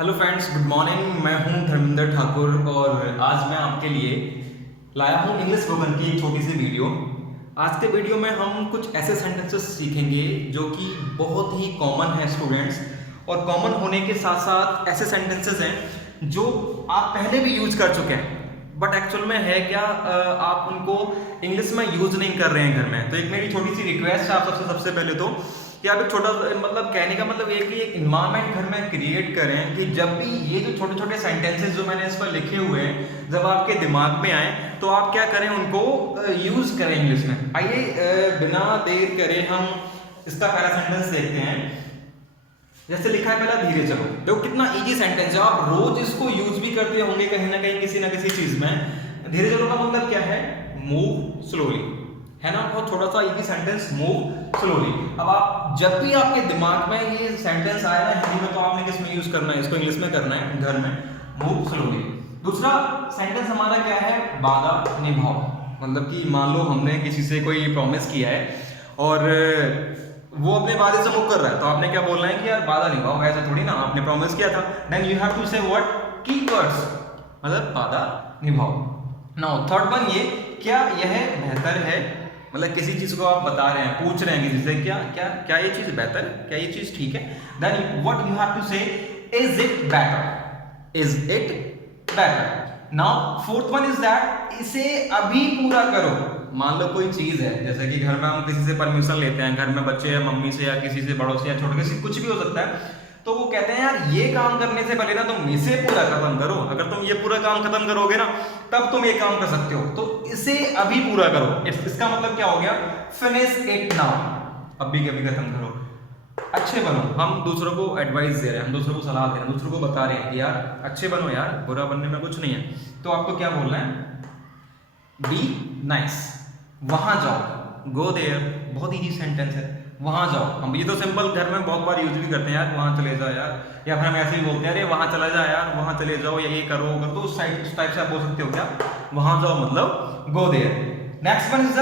Hello friends, good morning. मैं हूं धर्मेंद्र ठाकुर और आज मैं आपके लिए लाया हूं इंग्लिश वोकल की एक छोटी सी वीडियो। आज के वीडियो में हम कुछ ऐसे सेंटेंसेस सीखेंगे जो कि बहुत ही कॉमन है स्टूडेंट्स, और कॉमन होने के साथ साथ ऐसे सेंटेंसेस हैं जो आप पहले भी यूज कर चुके हैं, बट एक्चुअल में है क्या, आप उनको इंग्लिश में यूज नहीं कर रहे हैं घर में। तो एक मेरी छोटी सी रिक्वेस्ट है आप सबसे पहले तो कि आप एक छोटा मतलब कहने का मतलब एक इन्वायरमेंट घर में क्रिएट करें कि जब भी ये जो छोटे छोटे सेंटेंसेस जो मैंने इस पर लिखे हुए हैं जब आपके दिमाग में आए तो आप क्या करें, उनको यूज करें इंग्लिश में। आइए बिना देर करे हम इसका पहला सेंटेंस देखते हैं। जैसे लिखा है पहला, धीरे चलो। देखो कितना इजी सेंटेंस है, आप रोज इसको यूज भी करते होंगे कहीं ना किसी चीज में। धीरे चलो का मतलब क्या है? मूव स्लोली, है ना। बहुत छोटा सा इजी सेंटेंस, मूव स्लोली। अब आप जब भी आपके दिमाग में ये सेंटेंस आए ना हिंदी में, तो आपने किस में यूज करना है? इसको इंग्लिश में करना है घर में, मूव स्लोली। दूसरा सेंटेंस हमारा क्या है? वादा निभाओ। मतलब कि मान लो हमने किसी से कोई प्रॉमिस किया है और वो अपने वादे से मुकर रहा है, तो आपने क्या बोलना है कि यार वादा निभाओ। ऐसा थोड़ी ना, आपने प्रॉमिस किया था, देन यू हैव टू से व्हाट? कीप वर्ड्स, मतलब वादा निभाओ। नाउ थर्ड वन, ये क्या यह बेहतर है? मतलब किसी चीज को आप बता रहे हैं, पूछ रहे हैं किसी से, क्या क्या क्या ये चीज बेहतर है, क्या ये चीज ठीक है? Then what you have to say? Is it better, is it better. Now fourth one is that, इसे अभी पूरा करो। मान लो कोई चीज है, जैसे कि घर में हम किसी से परमिशन लेते हैं, घर में बच्चे या मम्मी से या किसी से बड़ों से या छोटे से, कुछ भी हो सकता है, तो वो कहते हैं यार ये काम करने से पहले ना तुम इसे पूरा खत्म करो। अगर तुम ये पूरा काम खत्म करोगे ना तब तुम ये काम कर सकते हो, तो इसे अभी पूरा करो। इसका मतलब क्या हो गया? फिनिश इट नाउ, अभी के अभी खत्म करो। अच्छे बनो। हम दूसरों को एडवाइस दे रहे हैं, हम दूसरों को सलाह दे रहे हैं, दूसरों को बता रहे हैं कि यार अच्छे बनो यार, बुरा बनने में कुछ नहीं है। तो आपको क्या बोलना है? बी नाइस, वहां जाओ, गो देयर। बहुत इजी सेंटेंस है, वहां जाओ। हम ये तो सिंपल घर में बहुत बार यूज भी करते हैं, यार वहां चले जाओ यार, या फिर हम ऐसे ही बोलते हैं अरे वहां चला जा यार, वहां चले जाओ, या ये करो अगर, तो उस टाइप से आप बोल सकते हो क्या? वहां जाओ मतलब go there. Next one is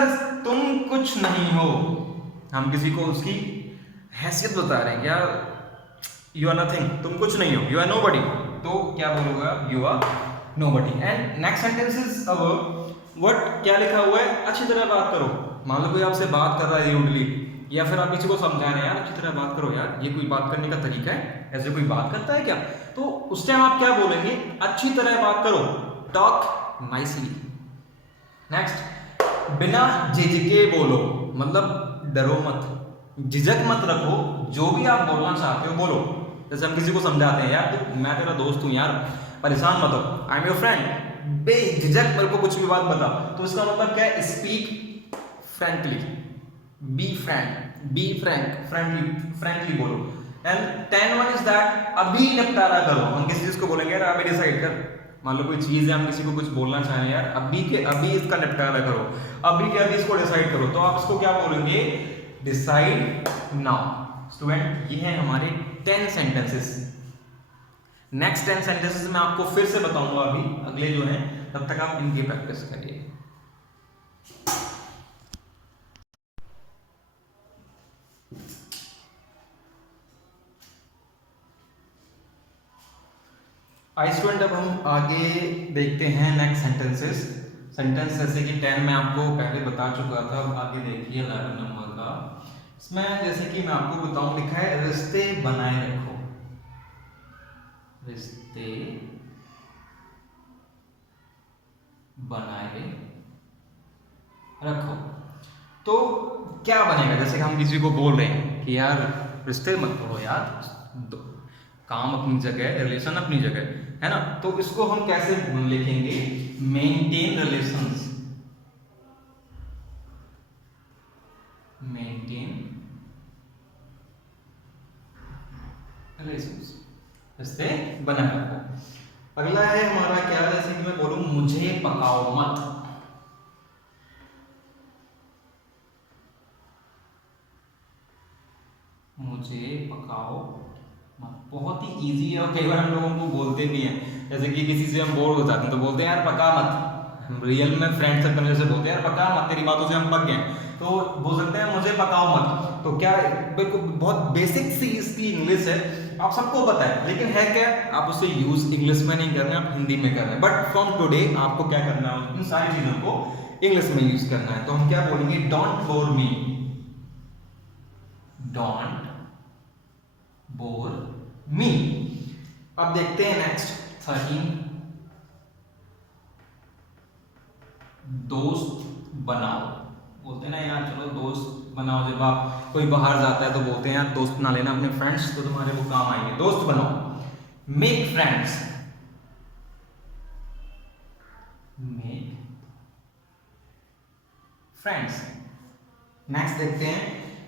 तुम कुछ नहीं हो। हम किसी को उसकी हैसियत बता रहे हैं, यार यू आर नथिंग, तुम कुछ नहीं हो, यू आर नोबडी। तो क्या बोलोगे? You are nobody. And next sentence is what, क्या लिखा हुआ है? अच्छी तरह बात करो। मान लो कोई आपसे बात कर रहा है रूडली, या फिर आप किसी को समझा रहे हैं यार अच्छी तरह बात करो यार, ये कोई बात करने का तरीका है? ऐसे कोई बात करता है क्या? तो उस टाइम आप क्या बोलेंगे? अच्छी तरह बात करो, टॉक नाइसली। नेक्स्ट, बिना झिझके बोलो, मतलब डरो मत, झिझक मत रखो, जो भी आप बोलना चाहते हो बोलो। जैसे हम किसी को समझाते हैं यार तो मैं तेरा दोस्त हूँ यार, परेशान मत हो, आई एम योर फ्रेंड, बेझिझक मेरे को कुछ भी बात बता। तो इसका मतलब क्या है? Speak frankly, be frank, be frank, frankly बोलो। एंड 10 वन इज दैट, अभी निपटारा करो। हम किसी चीज को बोलेंगे यार अभी डिसाइड कर। मान लो कोई चीज है, हम किसी को कुछ बोलना चाह रहे हैं, यार अभी के अभी इसका निपटारा करो, अभी के अभी इसको डिसाइड करो। तो आप इसको क्या बोलेंगे? Decide now. स्टूडेंट, ये हैं हमारे 10 सेंटेंसेस। नेक्स्ट 10 सेंटेंसेस मैं आपको फिर से बताऊंगा अभी अगले जो हैं, तब तक आप इनकी प्रैक्टिस करिए। आई स्टूडेंट, अब हम आगे देखते हैं नेक्स्ट सेंटेंसेस। सेंटेंस जैसे कि 10 मैं आपको पहले बता चुका था, अब आगे देखिए 11 नंबर का। इसमें जैसे कि मैं आपको बताऊं, लिखा है रिश्ते बनाए रखो, रिश्ते बनाए रखो। तो क्या बनेगा? जैसे हम किसी को बोल रहे हैं कि यार रिश्ते मत तोड़ो यार, काम अपनी जगह, रिलेशन अपनी जगह, है ना। तो इसको हम कैसे लिखेंगे? मेंटेन रिलेशंस, मेंटेन रिलेशंस, रिश्ते बनाए रखो। अगला है हमारा क्या? जैसे कि मैं बोलूं मुझे पकाओ मत, मुझे पकाओ मत। बहुत ही इजी है और कई बार हम लोगों को बोलते भी हैं, जैसे कि किसी से हम बोर हो जाते हैं तो बोलते हैं यार पका मत। हम रियल में फ्रेंड सर्कल में जैसे बोलते हैं यार पका मत, तेरी बातों से हम पक गए। तो बोल सकते हैं मुझे पकाओ मत। तो क्या बिल्कुल बहुत बेसिक सी इसकी इंग्लिश है, आप सबको पता है, लेकिन है क्या, आप उसे यूज इंग्लिश में नहीं कर रहे हैं, आप हिंदी में कर रहे हैं। बट फ्रॉम टुडे आपको क्या करना है, इन सारी चीजों को इंग्लिश में यूज करना है। तो हम क्या बोलेंगे, don't bore me, don't bore me. अब देखते हैं नेक्स्ट 13, दोस्त बनाओ। बोलते हैं ना यार, चलो दोस्त बनाओ, जब आप कोई बाहर जाता है तो बोलते हैं यार दोस्त बना लेना अपने फ्रेंड्स, तो तुम्हारे वो काम आएंगे, दोस्त बनाओ। Make friends, make friends. Next देखते हैं,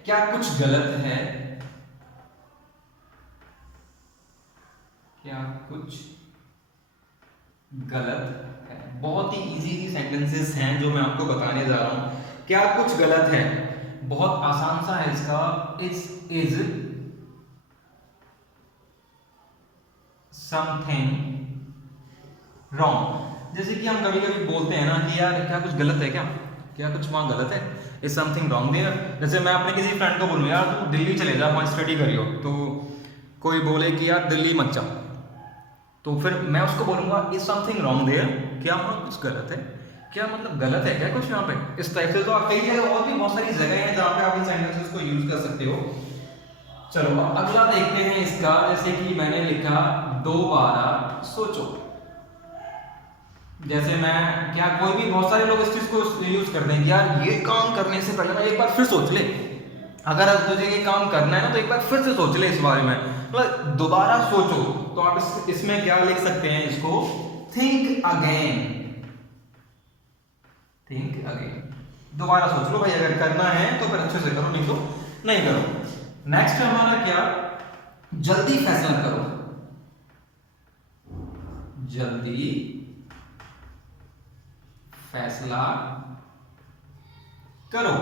क्या कुछ गलत है, क्या कुछ गलत है। बहुत ही इजी सेंटेंसेस हैं जो मैं आपको बताने जा रहा हूं। क्या कुछ गलत है, बहुत आसान सा है इसका, इज समथिंग रॉन्ग। जैसे कि हम कभी कभी बोलते हैं ना कि यार क्या कुछ गलत है, क्या क्या कुछ वहां गलत है, इज समथिंग रॉन्ग देयर। जैसे मैं अपने किसी फ्रेंड को बोलूं यार तू दिल्ली चले जा, वहां स्टडी करियो, तो कोई बोले कि यार दिल्ली मत जा, तो फिर मैं उसको बोलूंगा इज समथिंग रॉन्ग देयर, क्या वहां कुछ गलत है, क्या मतलब गलत है क्या कुछ यहाँ पे। इस टाइप से तो आप कई जगह और भी बहुत सारी जगह हैं जहाँ पे आप इन सेंटेंसेस को यूज कर सकते हो। चलो अब अगला देखते हैं इसका, जैसे कि मैंने लिखा दोबारा सोचो। जैसे मैं क्या, कोई भी, बहुत सारे लोग इस चीज को यूज करते हैं कि यार ये काम करने से पहले ना एक बार फिर सोच ले, अगर तुझे ये काम करना है ना तो एक बार फिर से सोच ले इस बारे में, मतलब दोबारा सोचो। तो आप इसमें क्या लिख सकते हैं, इसको थिंक अगेन, थिंक अगेन, दोबारा सोच लो भाई, अगर करना है तो फिर अच्छे से करो, नहीं तो नहीं करो। नेक्स्ट है हमारा क्या, जल्दी फैसला करो, जल्दी फैसला करो,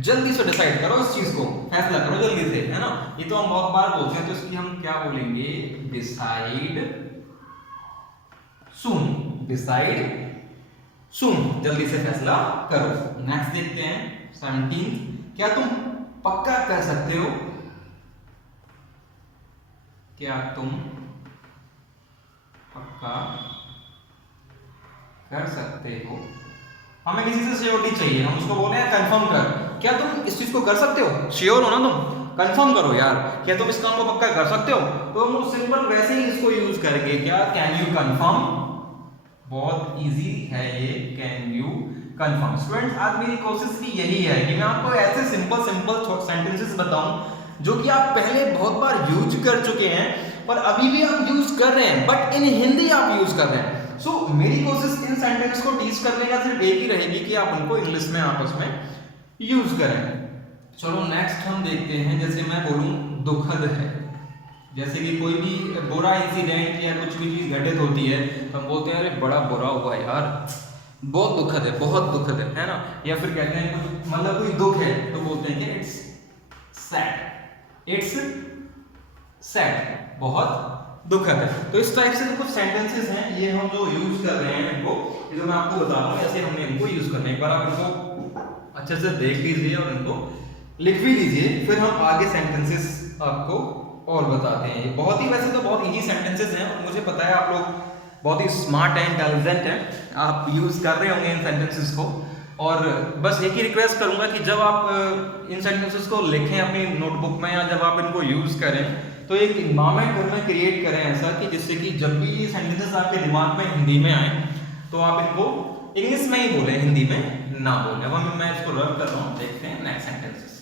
जल्दी से डिसाइड करो इस चीज को, फैसला करो जल्दी से, है ना। ये तो हम बहुत बार बोलते हैं, तो इसलिए हम क्या बोलेंगे, डिसाइड सून, डिसाइड सून, जल्दी से फैसला करो। नेक्स्ट देखते हैं 17, क्या तुम पक्का कर सकते हो, क्या तुम पक्का कर सकते हो। हमें किसी से श्योरिटी चाहिए, हम उसको बोल रहे हैं कंफर्म कर, क्या तुम इस चीज को कर सकते हो, श्योर हो ना तुम, कंफर्म करो यार, क्या तुम इस काम को पक्का कर सकते हो। तो हम सिंपल वैसे ही इसको यूज करेंगे, क्या, कैन यू कंफर्म, बहुत इजी है ये, कैन यू कंफर्म। स्टूडेंट्स आज मेरी कोशिश भी यही है कि मैं आपको ऐसे सिंपल सेंटेंसेस बताऊं जो कि आप पहले बहुत बार यूज कर चुके हैं पर अभी भी आप यूज कर रहे हैं, बट इन हिंदी आप यूज कर रहे हैं। सो मेरी कोशिश इन सेंटेंस को टीच करने का सिर्फ एक ही रहेगी कि आप उनको इंग्लिश में आपस में यूज करें। चलो नेक्स्ट हम देखते हैं, जैसे मैं बोलूं दुखद है, जैसे कि कोई भी बुरा इंसिडेंट या कुछ भी चीज घटित होती है तो हम बोलते हैं अरे बड़ा बुरा हुआ यार, बहुत दुखद है, बहुत दुखद है ना। या फिर कहते हैं कुछ मतलब कोई दुख है तो बोलते हैं कि इट्स सैड, इट्स सैड, बहुत दुखद है। तो इस टाइप से कुछ सेंटेंसेस हैं, ये हम जो यूज कर रहे हैं इनको, ये जो मैं आपको बता रहा हूँ ऐसे हमने इनको यूज करना है। एक बार आप इनको अच्छे से देख लीजिए और इनको लिख भी लीजिए, फिर हम आगे सेंटेंसेस आपको और बताते हैं। ये बहुत ही, वैसे तो बहुत इजी सेंटेंसेस हैं और मुझे पता है आप लोग बहुत ही स्मार्ट है, इंटेलिजेंट है, आप यूज कर रहे होंगे इन सेंटेंसेस को। और बस एक ही रिक्वेस्ट करूंगा कि जब आप इन सेंटेंसेस को लिखें अपनी नोटबुक में या जब आप इनको यूज करें तो एक इन्वायरमेंट घर में क्रिएट करें ऐसा कि जिससे कि जब भी ये सेंटेंसेस आपके दिमाग में हिंदी में आए तो आप इनको इंग्लिश में ही बोलें, हिंदी में ना बोलें। अब मैं इसको रब कर रहा हूँ, देखते हैं नेक्स्ट सेंटेंसेस।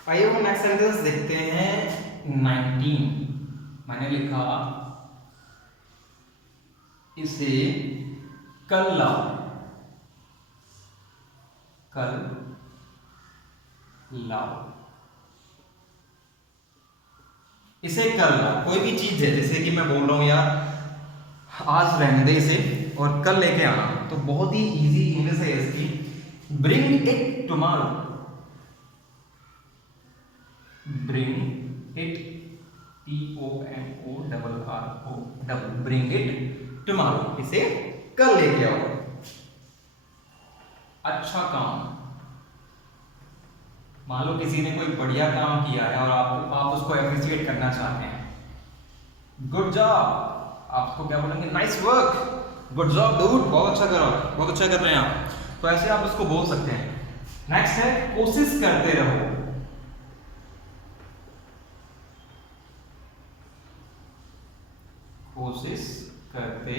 आइए हम नेक्स्ट सेंटेंस देखते हैं 19। मैंने लिखा इसे कल लाओ, कल लाओ, इसे कल लाओ। कोई भी चीज है, जैसे कि मैं बोल रहा हूं यार आज रहने दे इसे और कल लेके आना। तो बहुत ही इजी इंग्लिश है इसकी, bring it tomorrow, bring it, TOMORRO, bring it tomorrow, इसे कल लेके आओ। अच्छा काम, मान लो किसी ने कोई बढ़िया काम किया है और आप उसको एप्रिशिएट करना चाहते हैं, गुड जॉब, आप उसको क्या बोलेंगे, nice work, good job dude, बहुत अच्छा करो, बहुत अच्छा कर रहे हैं आप, तो ऐसे आप उसको बोल सकते हैं। नेक्स्ट है कोशिश करते रहो, कोशिश करते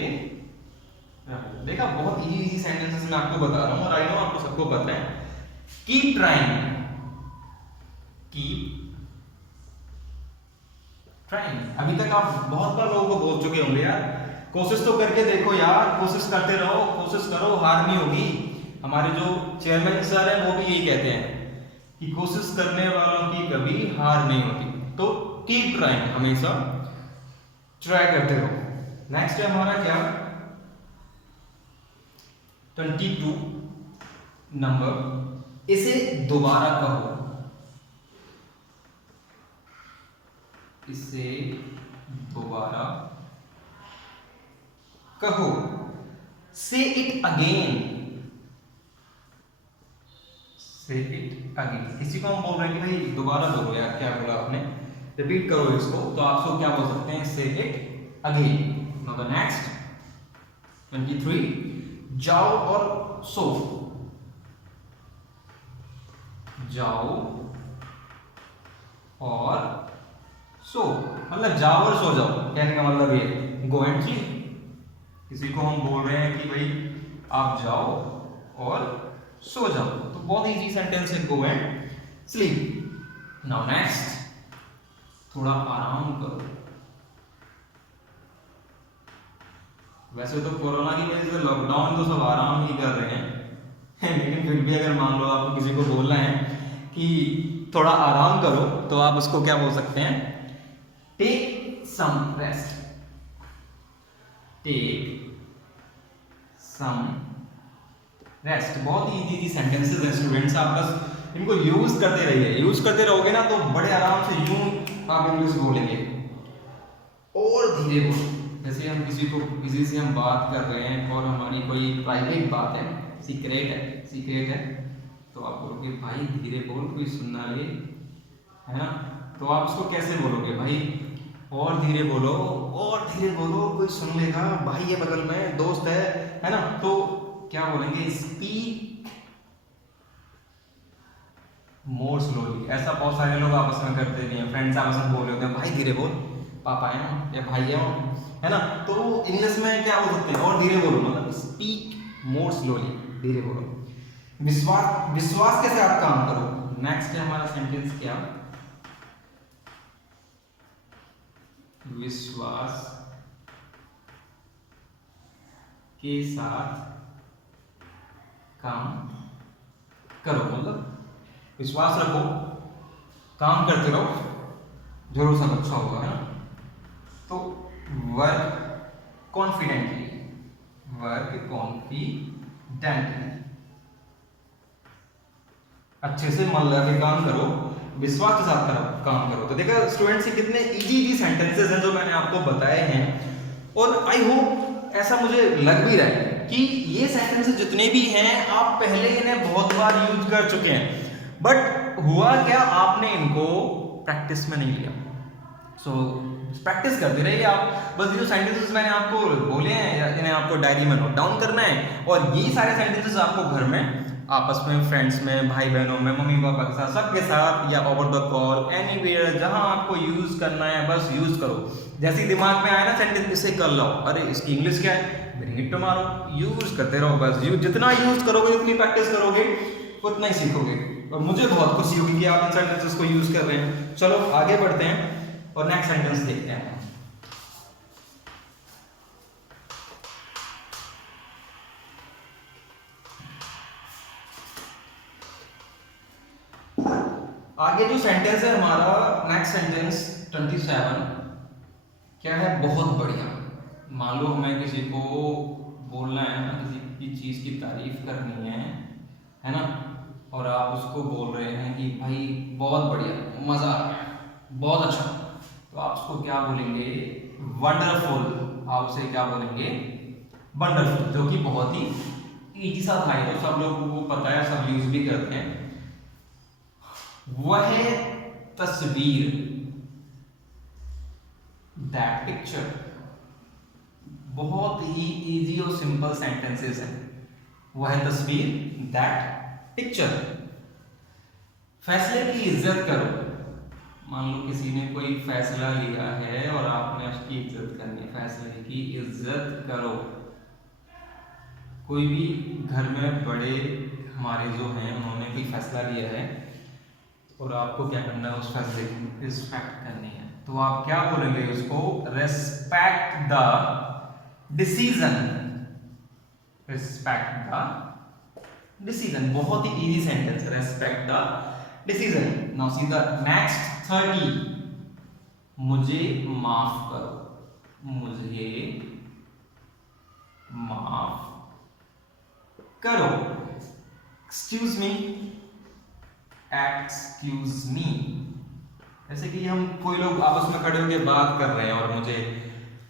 रहो। देखा, बहुत इजी सेंटेंसेस मैं आपको बता रहा हूं और आई नो आपको सबको पता है। कीप ट्राइंग, कीप ट्राइंग, अभी तक आप बहुत बार लोगों को बोल चुके होंगे यार कोशिश तो करके देखो यार, कोशिश करते रहो, कोशिश करो, हार नहीं होगी। हमारे जो चेयरमैन सर हैं वो भी यही कहते हैं कि कोशिश करने वालों की कभी हार नहीं होती। तो कीप ट्राइंग, हमेशा ट्राई करते रहो। नेक्स्ट है हमारा क्या, 22 नंबर, इसे दोबारा कहो, इसे दोबारा कहो, से इट अगेन, से इट अगेन, इसी को हम बोल रहे हैं कि भाई दोबारा बोलो यार, क्या बोला आपने, रिपीट करो इसको, तो आप इसको क्या बोल सकते हैं, से it again. Now the next 23, जाओ और सो, जाओ और सो, मतलब जाओ और सो जाओ, कहने का मतलब ये गो एंड स्लीप। किसी को हम बोल रहे हैं कि भाई आप जाओ और सो जाओ, तो बहुत इजी सेंटेंस है, go and sleep. Now next, थोड़ा आराम करो। वैसे तो कोरोना की वजह से लॉकडाउन तो सब आराम ही कर रहे हैं लेकिन फिर भी अगर मान लो आपको किसी को बोलना है कि थोड़ा आराम करो, तो आप उसको क्या बोल सकते हैं, take some rest, take some rest. बहुत ही इजी सेंटेंसेस हैं स्टूडेंट्स, आप बस इनको यूज करते रहिए, यूज करते रहोगे ना तो बड़े आराम से यूं आप इंग्लिश बोलेंगे। और धीरे बोलो, जैसे हम किसी से हम बात कर रहे हैं और हमारी कोई प्राइवेट बात है, सीक्रेट है, तो आप बोलोगे भाई धीरे बोल, कोई सुनना ले, है ना। तो आप उसको कैसे बोलोगे, भाई और धीरे बोलो, और धीरे बोलो, कोई सुन लेगा, भाई है बगल में, दोस्त है ना। तो क्या बोलेंगे, स्पीक मोर स्लोली। ऐसा बहुत सारे लोग आपस में करते नहीं है, फ्रेंड्स आपस में बोल रहे होते हैं, भाई धीरे बोल, पापा है या भाई है ना। तो इंग्लिश में क्या बोल सकते हैं, और धीरे बोलो, मतलब स्पीक मोर स्लोली, धीरे बोलो। विश्वास के साथ काम करो। नेक्स्ट है हमारा सेंटेंस क्या, विश्वास के साथ काम करो, मतलब विश्वास रखो, काम करते रहो, जरूर सब अच्छा होगा, है ना। तो वर्क कॉन्फिडेंटली, वर्क कॉन्फिडेंटली, अच्छे से मन लगा के काम करो, विश्वास के साथ काम करो। तो देखा स्टूडेंट्स, कितने इजी सेंटेंसेस हैं जो मैंने आपको बताए हैं, और आई होप ऐसा मुझे लग भी रहा है कि ये सेंटेंसेस जितने भी हैं आप पहले इन्हें बहुत बार यूज कर चुके हैं, बट हुआ क्या, आपने इनको प्रैक्टिस में नहीं लिया। सो प्रैक्टिस करते रहिए आप, बस ये जो सेंटेंसेस मैंने आपको बोले हैं इन्हें आपको डायरी में नोट डाउन करना है, और ये सारे सेंटेंसेस आपको घर में आपस में, फ्रेंड्स में, भाई बहनों में, मम्मी पापा के साथ, सबके साथ, या ओवर द कॉल, एनीवेयर, जहां आपको यूज करना है बस यूज करो। जैसे दिमाग में आया ना सेंटेंस, इसे कर लो, अरे इसकी इंग्लिश क्या है, ब्रिंग इट टुमारो, यूज करते रहो बस। जितना यूज करोगे, जितनी प्रैक्टिस करोगे, उतना ही सीखोगे, और मुझे बहुत खुशी होगी कि आप इन सेंटेंसेस को यूज कर रहे हैं। चलो आगे बढ़ते हैं और नेक्स्ट सेंटेंस देखते हैं। आगे जो सेंटेंस है हमारा, नेक्स्ट सेंटेंस 27, क्या है, बहुत बढ़िया, मान लो हमें किसी को बोलना है ना, किसी की चीज़ की तारीफ करनी है ना, और आप उसको बोल रहे हैं कि भाई बहुत बढ़िया, मज़ा आ गया, बहुत अच्छा, तो आप उसको क्या बोलेंगे? वंडरफुल। आप उसे क्या बोलेंगे? वंडरफुल, जो कि बहुत ही इजी सा था, तो सब लोगों को पता है, सब यूज भी करते हैं। वह तस्वीर, दैट पिक्चर, बहुत ही इजी और सिंपल सेंटेंसेस है। वह तस्वीर, दैट पिक्चर। फैसले की इज्जत करो। मान लो किसी ने कोई फैसला लिया है और आपने उसकी इज्जत करनी है। फैसले की इज्जत करो। कोई भी घर में बड़े हमारे जो हैं, उन्होंने कोई फैसला लिया है और आपको क्या करना है? उस फैसले की रिस्पेक्ट करनी है। तो आप क्या बोलेंगे उसको? Respect the decision. Respect the decision, बहुत ही easy sentence. Respect the decision. Now see the next 30। मुझे माफ करो। मुझे माफ करो। Excuse me. Excuse me. जैसे कि हम कोई लोग आपस में खड़े होकर बात कर रहे हैं और मुझे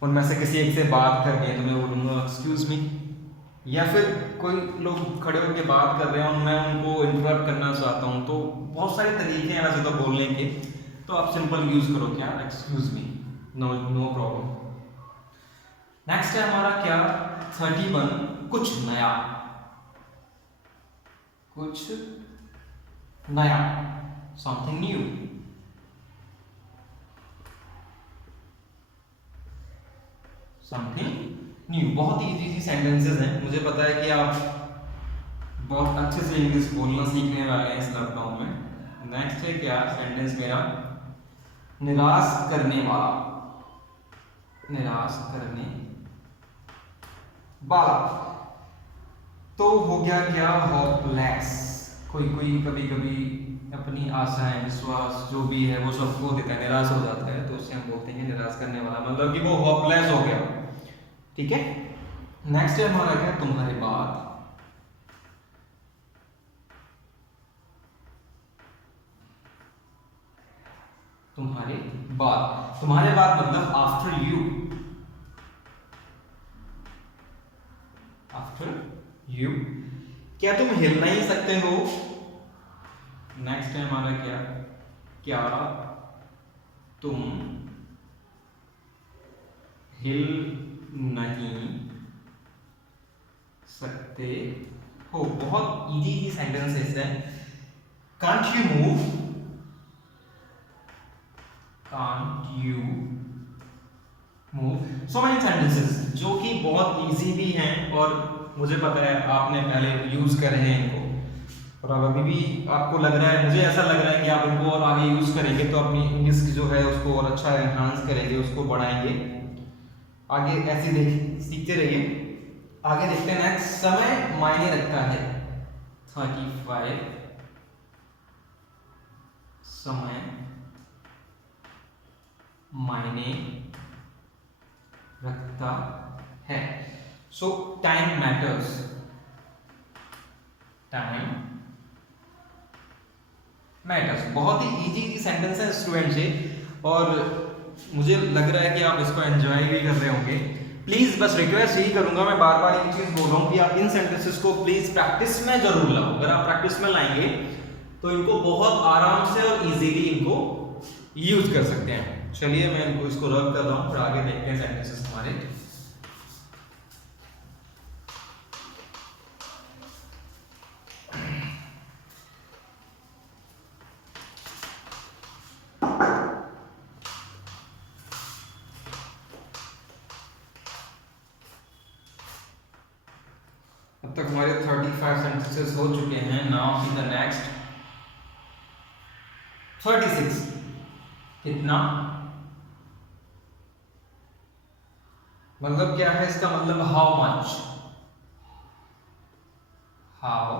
उनमें से किसी एक से बात करनी है, तो मैं बोलूँगा एक्सक्यूज मी। या फिर कोई लोग खड़े होकर बात कर रहे हैं और मैं उनको इंटरप्ट करना चाहता हूँ, तो बहुत सारे तरीके हैं वैसे तो बोलने के, तो आप सिंपल यूज करो क्या? Excuse me. No no problem. Next है हमारा क्या? 31। कुछ नया। कुछ नया, समथिंग न्यू। Something new. बहुत ही इजी सेंटेंसेस हैं। मुझे पता है कि आप बहुत अच्छे से इंग्लिश बोलना सीखने वाले हैं इस लॉकडाउन में। नेक्स्ट है क्या सेंटेंस मेरा? निराश करने वाला। निराश करने वाला। तो हो गया क्या? होपलेस। कोई कोई कभी कभी अपनी आशाएं, विश्वास जो भी है वो सब खो देता है, निराश हो जाता है, तो उससे हम बोलते हैं निराश करने वाला, मतलब कि वो होपलेस हो गया। ठीक है। नेक्स्ट है हमारा क्या? तुम्हारे बाद। तुम्हारे बाद। तुम्हारे बाद मतलब आफ्टर यू। After you. क्या तुम हिल नहीं सकते हो? नेक्स्ट है हमारा क्या? क्या तुम हिल नहीं सकते हो? बहुत इजी इजी सेंटेंसेस है। Can't you move. Can't you move. So many sentences जो कि बहुत इजी भी हैं और मुझे पता है आपने पहले यूज करे हैं इनको, और अब अभी भी आपको लग रहा है, मुझे ऐसा लग रहा है कि आप इनको और आगे यूज करेंगे तो अपनी इंग्लिश जो है उसको और अच्छा एनहांस करेंगे, उसको बढ़ाएंगे। आगे ऐसे सीखते रहिए। आगे देखते हैं नेक्स्ट। समय मायने रखता है। 35। समय मायने रखता है। सो टाइम मैटर्स। Time matters. बहुत ही इजी इजी सेंटेंस है स्टूडेंट से, और मुझे लग रहा है कि आप इसको एंजॉय भी कर रहे होंगे। प्लीज बस रिक्वेस्ट यही करूंगा, मैं बार बार एक चीज बोल रहा हूँ कि आप इन सेंटेंसेस को प्लीज प्रैक्टिस में जरूर लाओ। अगर आप प्रैक्टिस में लाएंगे तो इनको बहुत आराम से और इजीली इनको यूज कर सकते हैं। चलिए मैं इनको इसको रब कर रहा हूँ, फिर आगे देखते हैं सेंटेंसेस हमारे। अब तक हमारे 35 सेंटेंसेस हो चुके हैं। Now in the next 36। कितना? मतलब क्या है इसका? मतलब हाउ मच। हाउ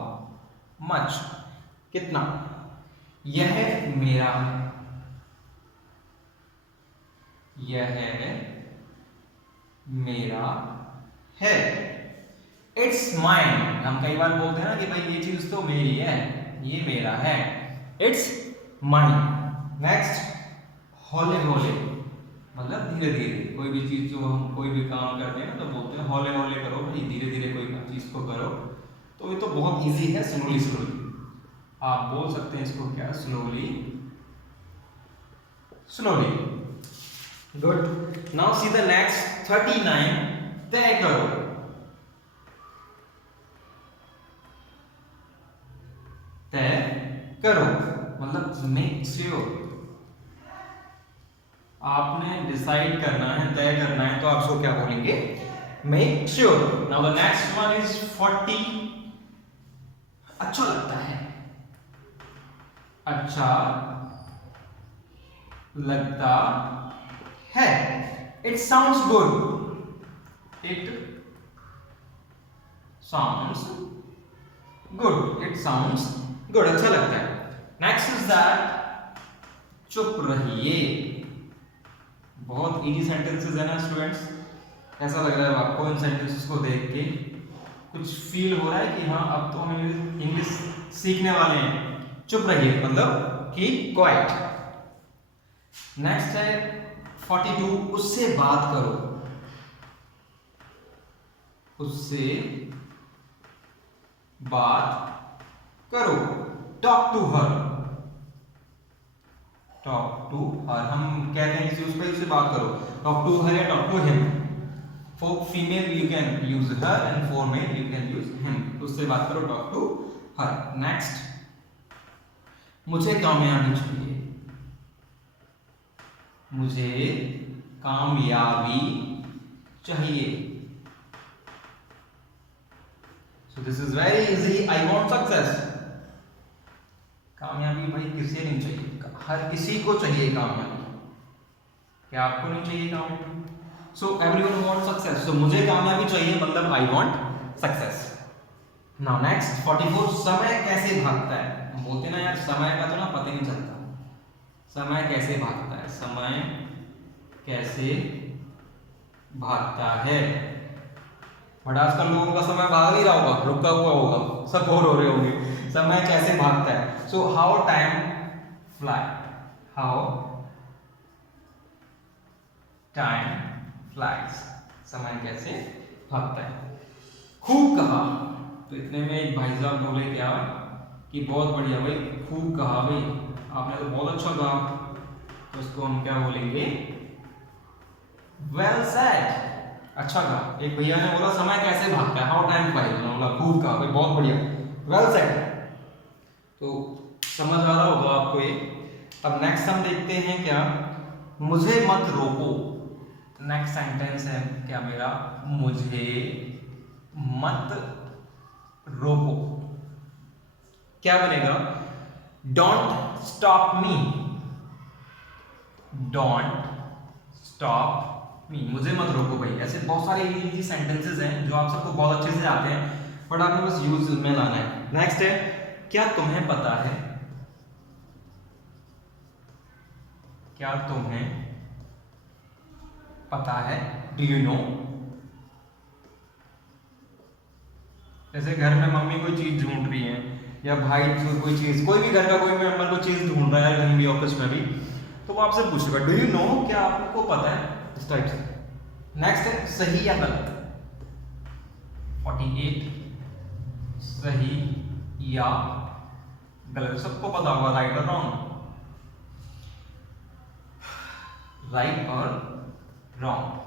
मच, कितना? यह मेरा है। यह मेरा है। इट्स माइन, हम कई बार बोलते हैं ना कि भाई ये चीज तो मेरी है, ये मेरा है। It's mine. नेक्स्ट, हौले हौले मतलब धीरे धीरे। कोई भी चीज जो हम कोई भी काम करते हैं ना तो बोलते हैं हौले हौले करो भाई, धीरे धीरे कोई चीज को करो। तो ये तो बहुत इजी है, स्लोली स्लोली। आप बोल सकते हैं इसको क्या, slowly slowly. Good. Now see the next 39, तय करो। तय करो मतलब मेक श्योर। आपने डिसाइड करना है, तय करना है, तो आप उसको क्या बोलेंगे, make sure. Now the next one is 40, अच्छा लगता है। अच्छा लगता है। It sounds good. It sounds good. It sounds good, अच्छा लगता है। नेक्स्ट इज दैट, चुप रहिए। बहुत इजी सेंटेंसेस है ना स्टूडेंट्स। ऐसा लग रहा है आपको इन सेंटेंसेस को देख के कुछ फील हो रहा है कि हाँ अब तो हम इंग्लिश सीखने वाले हैं। चुप रहिए मतलब कीप क्वाइट। नेक्स्ट है 42, उससे बात करो। उससे बात करो। Talk to her. Talk to her, हम कहते हैं किसी उस पर उससे बात करो। टॉक टू हर या talk to him. For female you can use her and for male you can use him. उससे बात करो, टॉक टू हर। नेक्स्ट, मुझे कामयाबी चाहिए। मुझे कामयाबी चाहिए। So this is very easy. I want success. कामयाबी भाई किसे नहीं चाहिए, हर किसी को चाहिए कामयाबी। क्या आपको नहीं चाहिए कामयाबी? So everyone wants success. So मुझे कामयाबी चाहिए मतलब I want success. Now next 44, समय कैसे भागता है। हम बोलते हैं ना यार समय का तो ना पता ही नहीं चलता। समय कैसे भागता है, समय कैसे भागता है। बट आजकल लोगों का समय भाग नहीं रहा होगा, रुका हुआ होगा, सब बोर हो रहे होंगे। समय कैसे भागता है। So how time fly. How time flies. समय कैसे भागता है। खूब कहा। तो इतने में एक भाई साहब बोले क्या कि बहुत बढ़िया भाई, खूब कहा भाई, आपने तो बहुत अच्छा कहा। तो उसको हम क्या बोलेंगे, वेल सेड, अच्छा कहा। एक भैया ने बोला समय कैसे भागता है, हाउ टाइम फ्लाइज, बोला खूब कहा भाई, बहुत बढ़िया, वेल सेड। तो समझ आ रहा होगा आपको ये। अब नेक्स्ट हम देखते हैं क्या, मुझे मत रोको। नेक्स्ट सेंटेंस है क्या मेरा, मुझे मत रोको। क्या बनेगा, don't stop me. Don't stop me, मुझे मत रोको भाई। ऐसे बहुत सारे इजी सेंटेंसेस हैं जो आप सबको बहुत अच्छे से आते हैं, बट आपने बस यूज में लाना है। नेक्स्ट है, क्या तुम्हें पता है। क्या तुम्हें पता है, डू यू नो। जैसे घर में मम्मी कोई चीज ढूंढ रही है या भाई कोई चीज, कोई भी घर का कोई मेंबर को चीज ढूंढ रहा है कहीं भी, ऑफिस में भी, तो वो आपसे पूछेगा डू यू नो, क्या आपको पता है, इस टाइप से। नेक्स्ट है सही या गलत। 48, सही या गलत, सबको पता होगा राइट और रॉन्ग। राइट और रॉन्ग।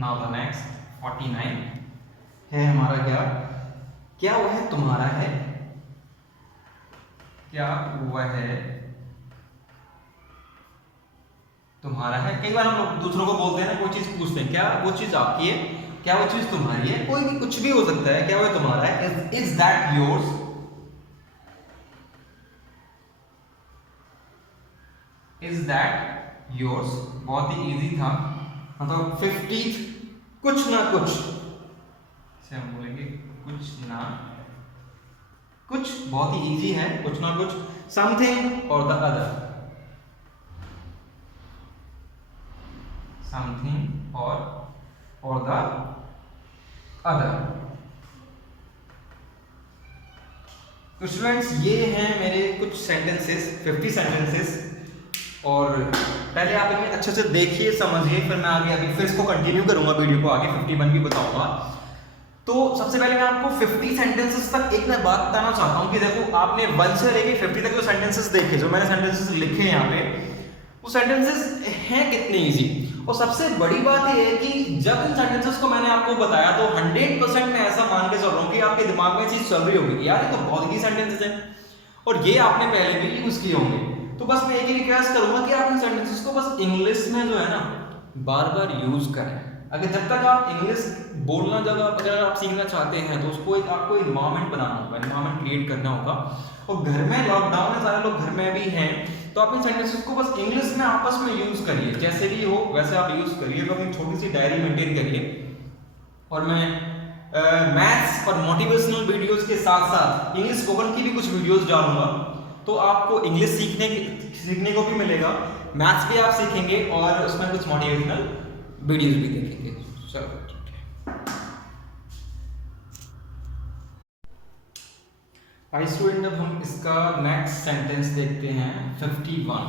नाउ द नेक्स्ट 49 है हमारा क्या, क्या वह तुम्हारा है। क्या वह तुम्हारा है। कई बार हम लोग दूसरों को बोलते हैं ना, कोई चीज पूछते हैं, क्या वो चीज आपकी है, क्या वो चीज तुम्हारी है। कोई भी कुछ भी हो सकता है, क्या वह तुम्हारा है, is that yours. Is that yours, बहुत ही इजी था। मतलब 50th, कुछ ना कुछ से हम बोलेंगे कुछ ना कुछ, बहुत ही इजी है, कुछ ना कुछ, समथिंग और द अदर। समथिंग और द अदर। तो स्टूडेंट्स ये हैं मेरे कुछ सेंटेंसेस, 50 सेंटेंसेस, और पहले आप इन्हें अच्छे से देखिए, समझिए, फिर मैं आगे अभी फिर इसको कंटिन्यू करूंगा, वीडियो को आगे 51 भी बताऊंगा। तो सबसे पहले मैं आपको 50 सेंटेंसेस तक एक मैं बात बताना चाहता हूँ कि देखो आपने 1 से लेके 50 तक जो सेंटेंसेस देखे, जो मैंने सेंटेंसेस लिखे हैं यहाँ पे, वो सेंटेंसेस हैं कितने इजी। और सबसे बड़ी बात ये है कि जब इन सेंटेंसेस को मैंने आपको बताया तो 100% मैं ऐसा मान के चल रहा हूँ कि आपके दिमाग में चीज चल रही होगी, यार ये तो बहुत ही सेंटेंसेस हैं और ये आपने पहले भी यूज किए होंगे। तो बस मैं एक ही रिक्वेस्ट करूंगा कि आप इन सेंटेंसेस को बस इंग्लिश में जो है ना बार बार यूज करें। अगर जब तक आप इंग्लिश बोलना जब अगर आप सीखना चाहते हैं तो उसको एक आपको इन्वायरमेंट बनाना होगा, इन्वायरमेंट क्रिएट करना होगा। और घर में लॉकडाउन में सारे लोग घर में भी हैं, तो आप इन सेंटेंसेस को बस इंग्लिश में आपस में यूज करिए, जैसे भी हो वैसे आप यूज करिए। तो अपनी छोटी सी डायरी मेंटेन करिए। और मैं मैथ्स और मोटिवेशनल वीडियोस के साथ साथ इंग्लिश स्पोकन की भी कुछ वीडियोस डालूंगा, तो आपको इंग्लिश सीखने को भी मिलेगा, मैथ्स भी आप सीखेंगे और उसमें कुछ मोटिवेशनल वीडियोस भी देखेंगे। चलो ठीक है। आई स्टूडेंट, अब हम इसका नेक्स्ट सेंटेंस देखते हैं 51,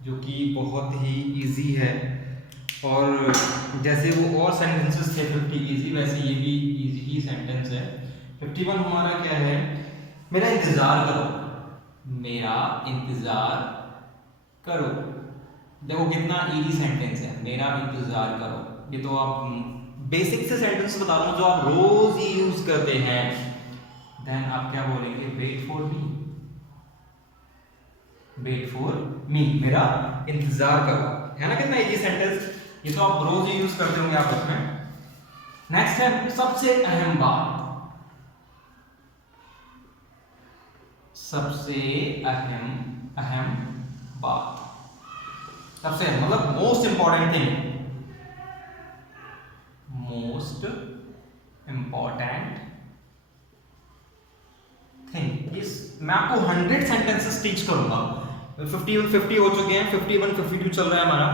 जो कि बहुत ही इजी है। और जैसे वो और सेंटेंसेस थे 50 इजी, वैसे ये भी इजी ही सेंटेंस है। 51 हमारा क्या है? मेरा इंतजार करो, मेरा इंतजार करो। देखो कितना इजी सेंटेंस है, मेरा इंतजार करो। ये तो आप बेसिक से सेंटेंस बता रहा हूं जो आप रोज ही यूज करते हैं। देन आप क्या बोलेंगे? Wait for me, wait for me, मेरा इंतजार करो, है ना? कितना इजी सेंटेंस, ये तो आप रोज ही यूज करते होंगे आपस में। नेक्स्ट है सबसे अहम बात, सबसे अहम बात, सबसे मतलब most important thing, most important thing. इस मैं आपको 100 सेंटेंसेस टीच करूंगा। 50 हो चुके हैं, 51 52 चल रहा है हमारा,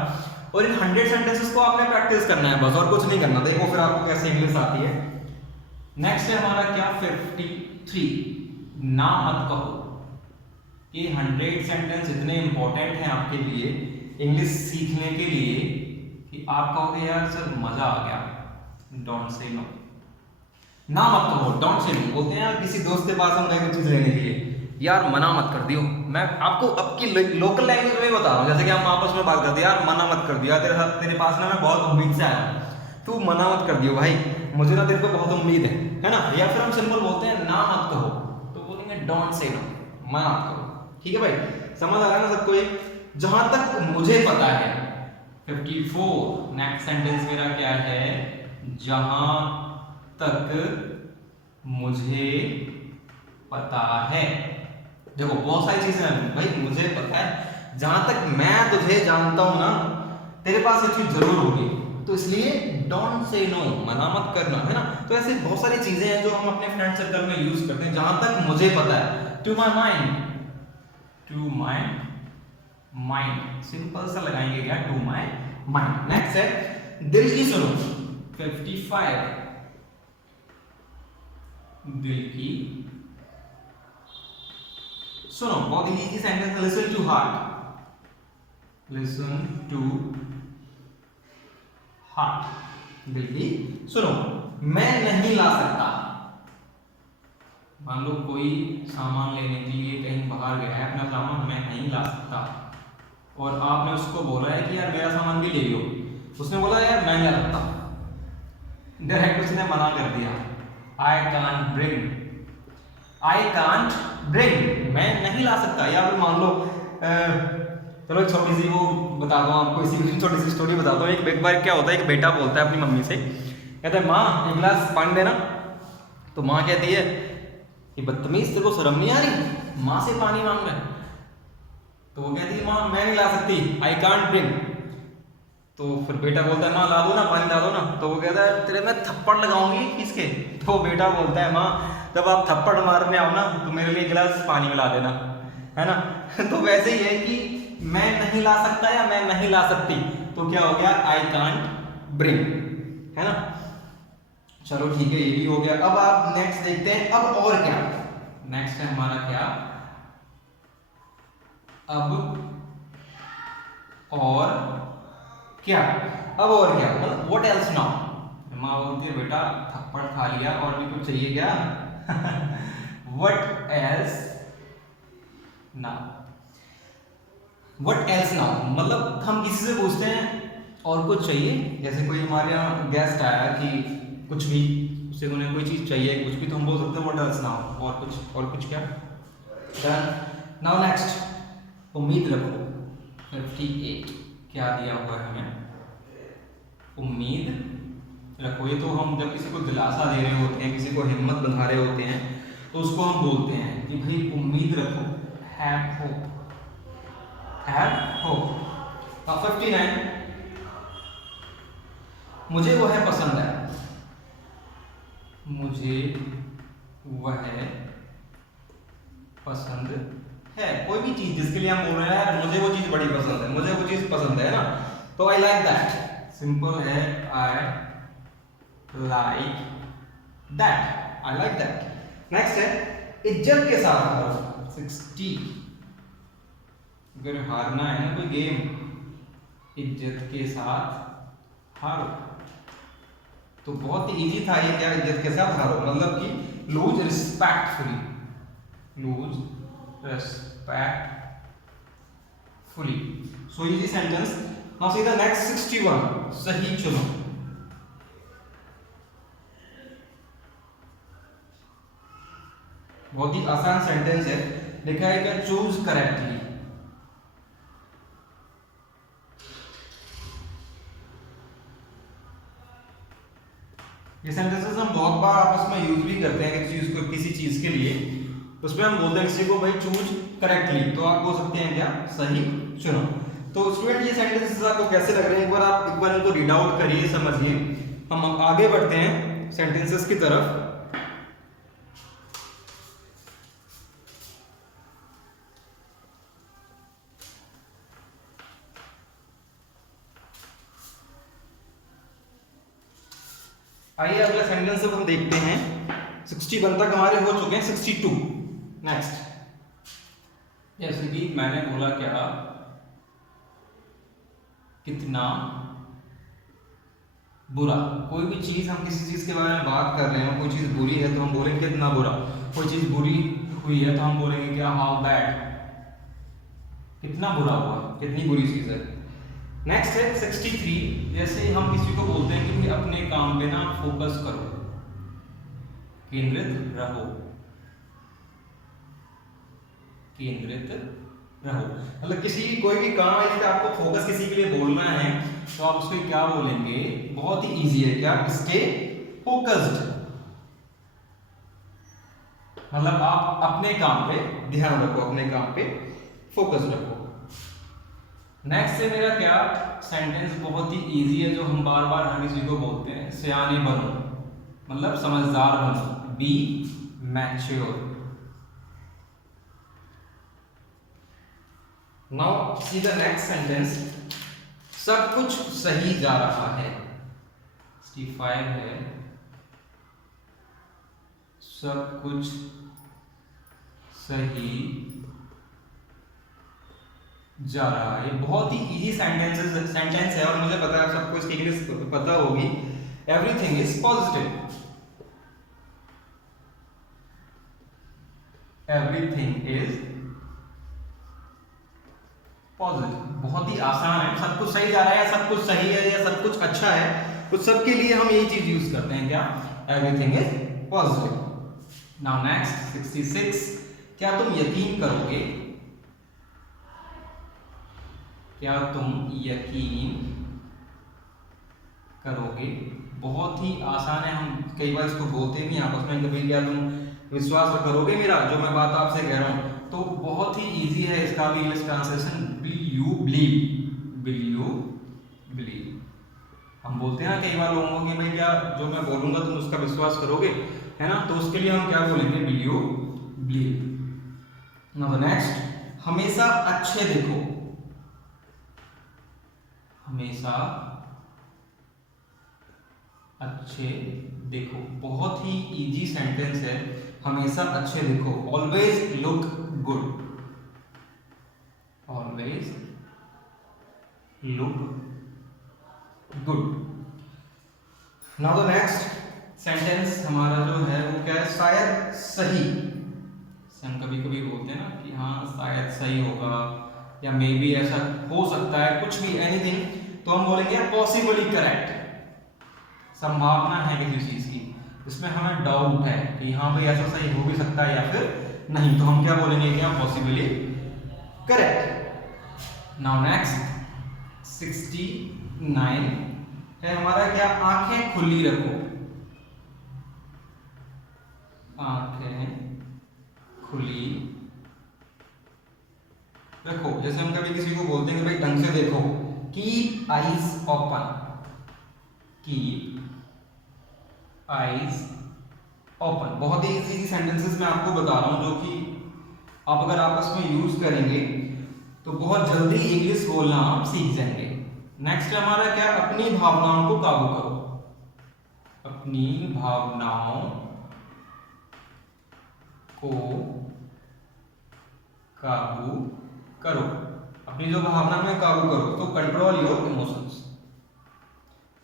और इन 100 सेंटेंसेस को आपने प्रैक्टिस करना है बस, और कुछ नहीं करना। देखो फिर आपको कैसे इंग्लिश आती है। नेक्स्ट है हमारा क्या? 53, ना मत कहो। ये 100 सेंटेंस इतने इंपॉर्टेंट हैं आपके लिए इंग्लिश सीखने के लिए कि आप कहोगे यार सर मजा आ गया। डोंट से नो, ना मत कहो, डोंट से नो। बोलते हैं यार किसी दोस्त के पास हम गए कुछ चीज लेने के लिए, यार मना मत कर दियो। मैं आपको अब की लोकल लैंग्वेज में बता रहा हूँ, जैसे कि हम आपस में बात करते हैं, यार मना मत कर दियो, तेरे पास ना मैं बहुत उम्मीद से आया, तू मना मत कर दियो भाई, मुझे ना तेरे पे बहुत उम्मीद है ना? या फिर हम सिंपल बोलते हैं ना मत कहो, तो बोलेंगे डोंट से नो, मना मत करो। ठीक है भाई, समझ आ रहा है ना सबको? ये जहां तक मुझे पता है 54, नेक्स्ट सेंटेंस मेरा क्या है? जहां तक मुझे पता है। देखो बहुत सारी चीजें हैं भाई, मुझे पता है, जहां तक मैं तुझे जानता हूं ना तेरे पास ये चीज जरूर होगी, तो इसलिए डोंट से नो, मना मत करना, है ना? तो ऐसे बहुत सारी चीजें हैं जो हम अपने फ्रेंड सर्कल में यूज करते हैं। जहां तक मुझे पता है, to my mind, to my mind, simple सा लगाएंगे क्या? To my mind. नेक्स्ट है दिल की सुनो, 55, दिल की सुनो। बहुत ही easy sentence, listen to heart, listen to heart, दिल की सुनो। मैं नहीं ला सकता, मान लो कोई सामान लेने के लिए कहीं बाहर गया है, अपना सामान मैं नहीं ला सकता, और आपने उसको बोला है कि यार मेरा सामान भी ले लो, उसने बोला यार मैं नहीं ला सकता, डायरेक्ट उसने मना कर दिया, I can't bring, I can't bring, मैं नहीं ला सकता। या फिर मान लो चलो एक छोटी सी वो बताता हूँ आपको, इसी छोटी सी स्टोरी बताता हूँ। एक बार क्या होता है, एक बेटा बोलता है अपनी मम्मी से, कहता है माँ एक गिलास पानी देना। तो माँ कहती है ये बदतमीज, तेरे को शर्म नहीं आ रही, माँ से पानी मांग रहा है। तो वो कहती है माँ मैं नहीं ला सकती, आई कांट ब्रिंग। तो फिर बेटा बोलता है माँ ला दो ना, पानी ला दो ना। तो वो कहता है तेरे मैं थप्पड़ लगाऊंगी किसके। तो बेटा बोलता है माँ जब आप थप्पड़ मारने आओ ना तो मेरे लिए गिलास पानी मिला देना, है ना? तो वैसे ही है कि मैं नहीं ला सकता या मैं नहीं ला सकती, तो क्या हो गया, आई कांट ब्रिंग, है ना। चलो ठीक है, ये भी हो गया। अब आप नेक्स्ट देखते हैं, अब और क्या। नेक्स्ट है हमारा क्या, अब और क्या, अब और क्या मतलब व्हाट एल्स नाउ। माँ बोलती है बेटा थप्पड़ खा लिया और भी कुछ चाहिए क्या what else now, what else now मतलब हम किसी से पूछते हैं और कुछ चाहिए, जैसे कोई हमारे यहाँ गेस्ट आया कि कुछ भी उसे उन्हें कोई चीज़ चाहिए कुछ भी, तो हम बोल सकते हैं व्हाट एल्स नाउ, और कुछ क्या। डन। नाउ नेक्स्ट, उम्मीद रखो। 58 क्या दिया हुआ है हमें, उम्मीद रखो। ये तो हम जब किसी को दिलासा दे रहे होते हैं, किसी को हिम्मत बंधा रहे होते हैं, तो उसको हम बोलते हैं कि भाई उम्मीद रखो, हैव होप, हैव होप। 59 मुझे वह पसंद है, मुझे वह पसंद है। कोई भी चीज जिसके लिए हम बोल रहे हैं यार मुझे वो चीज बड़ी पसंद है, मुझे वो चीज पसंद है ना, तो आई लाइक दैट। सिंपल है, I like that, I like that. Next है इज्जत के साथ हारो। 60 अगर हारना है ना कोई गेम, इज्जत के साथ हारो, तो बहुत ही इजी था ये। क्या इज्जत के साथ हारो मतलब कि lose respectfully, lose respectfully, so easy sentence. Now see the next 61, सही चुनो। बहुत ही आसान सेंटेंस है, लिखा है क्या, चूज करेक्टली। ये सेंटेंसेस हम बहुत बार आपस में यूज भी करते हैं किसी चीज के लिए, उसमें हम बोलते हैं किसी को भाई चूज करेक्टली, तो आप बोल सकते हैं क्या, सही चुनो। तो स्टूडेंट ये सेंटेंसेस आपको कैसे लग रहे हैं, एक बार इनको रीड आउट करिए, समझिए। हम आगे बढ़ते हैं सेंटेंसेस की तरफ। आइए अगला सेंटेंस हम देखते हैं। 61 तक हमारे हो चुके हैं, 62 नेक्स्ट। जैसे कि मैंने बोला क्या, कितना बुरा। कोई भी चीज, हम किसी चीज के बारे में बात कर रहे हैं, कोई चीज बुरी है तो हम बोलेंगे कितना बुरा। कोई चीज बुरी हुई है तो हम बोलेंगे क्या, हाउ बैड, कितना बुरा हुआ, कितनी बुरी चीज है। नेक्स्ट है 63। जैसे हम किसी को बोलते हैं कि भाई अपने काम पे ना फोकस करो, केंद्रित रहो, केंद्रित रहो मतलब किसी कोई भी काम है जिसका आपको फोकस किसी के लिए बोलना है, तो आप उसको क्या बोलेंगे, बहुत ही इजी है क्या, स्टे फोकस्ड। मतलब आप अपने काम पे ध्यान रखो, अपने काम पे फोकस रखो। नेक्स्ट है मेरा क्या सेंटेंस, बहुत ही इजी है, जो हम बार बार हर किसी को बोलते हैं, सियाने बनो, मतलब समझदार बनो, be mature. Now see the next sentence, सब कुछ सही जा रहा है। 65 है, सब कुछ सही जा रहा है। बहुत ही इजी सेंटेंस है और मुझे पता है सबको इसकी इंग्लिश पता होगी। Everything is positive, everything is positive. बहुत ही आसान है, सब कुछ सही जा रहा है, सब कुछ सही है या सब कुछ अच्छा है, तो सबके लिए हम यही चीज यूज करते हैं क्या, everything is positive. Now next 66, क्या तुम यकीन करोगे, क्या तुम यकीन करोगे। बहुत ही आसान है, हम कई बार इसको बोलते भी आपस में कभी, क्या तुम विश्वास करोगे मेरा जो मैं बात आपसे कह रहा हूं, तो बहुत ही इजी है इसका भी English translation, will you believe, will you believe. हम बोलते हैं कई बार लोगों को कि भाई क्या जो मैं बोलूंगा तुम उसका विश्वास करोगे, है ना, तो उसके लिए हम क्या बोलेंगे, will you believe. Now next, हमेशा अच्छे देखो, हमेशा अच्छे देखो। बहुत ही इजी सेंटेंस है, हमेशा अच्छे देखो। Always look good, always look good. Now the next sentence हमारा जो है वो क्या है, शायद सही। हम कभी कभी बोलते हैं ना कि हाँ शायद सही होगा, या मे बी ऐसा हो सकता है, कुछ भी, एनीथिंग, तो हम बोलेंगे पॉसिबली करेक्ट। संभावना है किसी चीज की, इसमें हमें डाउट है कि हाँ भाई ऐसा सही हो भी सकता है या फिर नहीं, तो हम क्या बोलेंगे, क्या पॉसिबली करेक्ट। नाउ नेक्स्ट 69 है हमारा क्या, आंखें खुली रखो, आंखें खुली रखो। जैसे हम कभी किसी को बोलते हैं कि भाई ढंग से देखो, keep eyes open, keep eyes open. बहुत ही इजी सेंटेंसेस मैं आपको बता रहा हूं जो कि आप अगर आपस में यूज करेंगे तो बहुत जल्दी इंग्लिश बोलना आप सीख जाएंगे। नेक्स्ट हमारा क्या, अपनी भावनाओं को काबू करो, अपनी भावनाओं को काबू करो। अपनी जो भावना में काबू करो, तो कंट्रोल योर इमोशंस।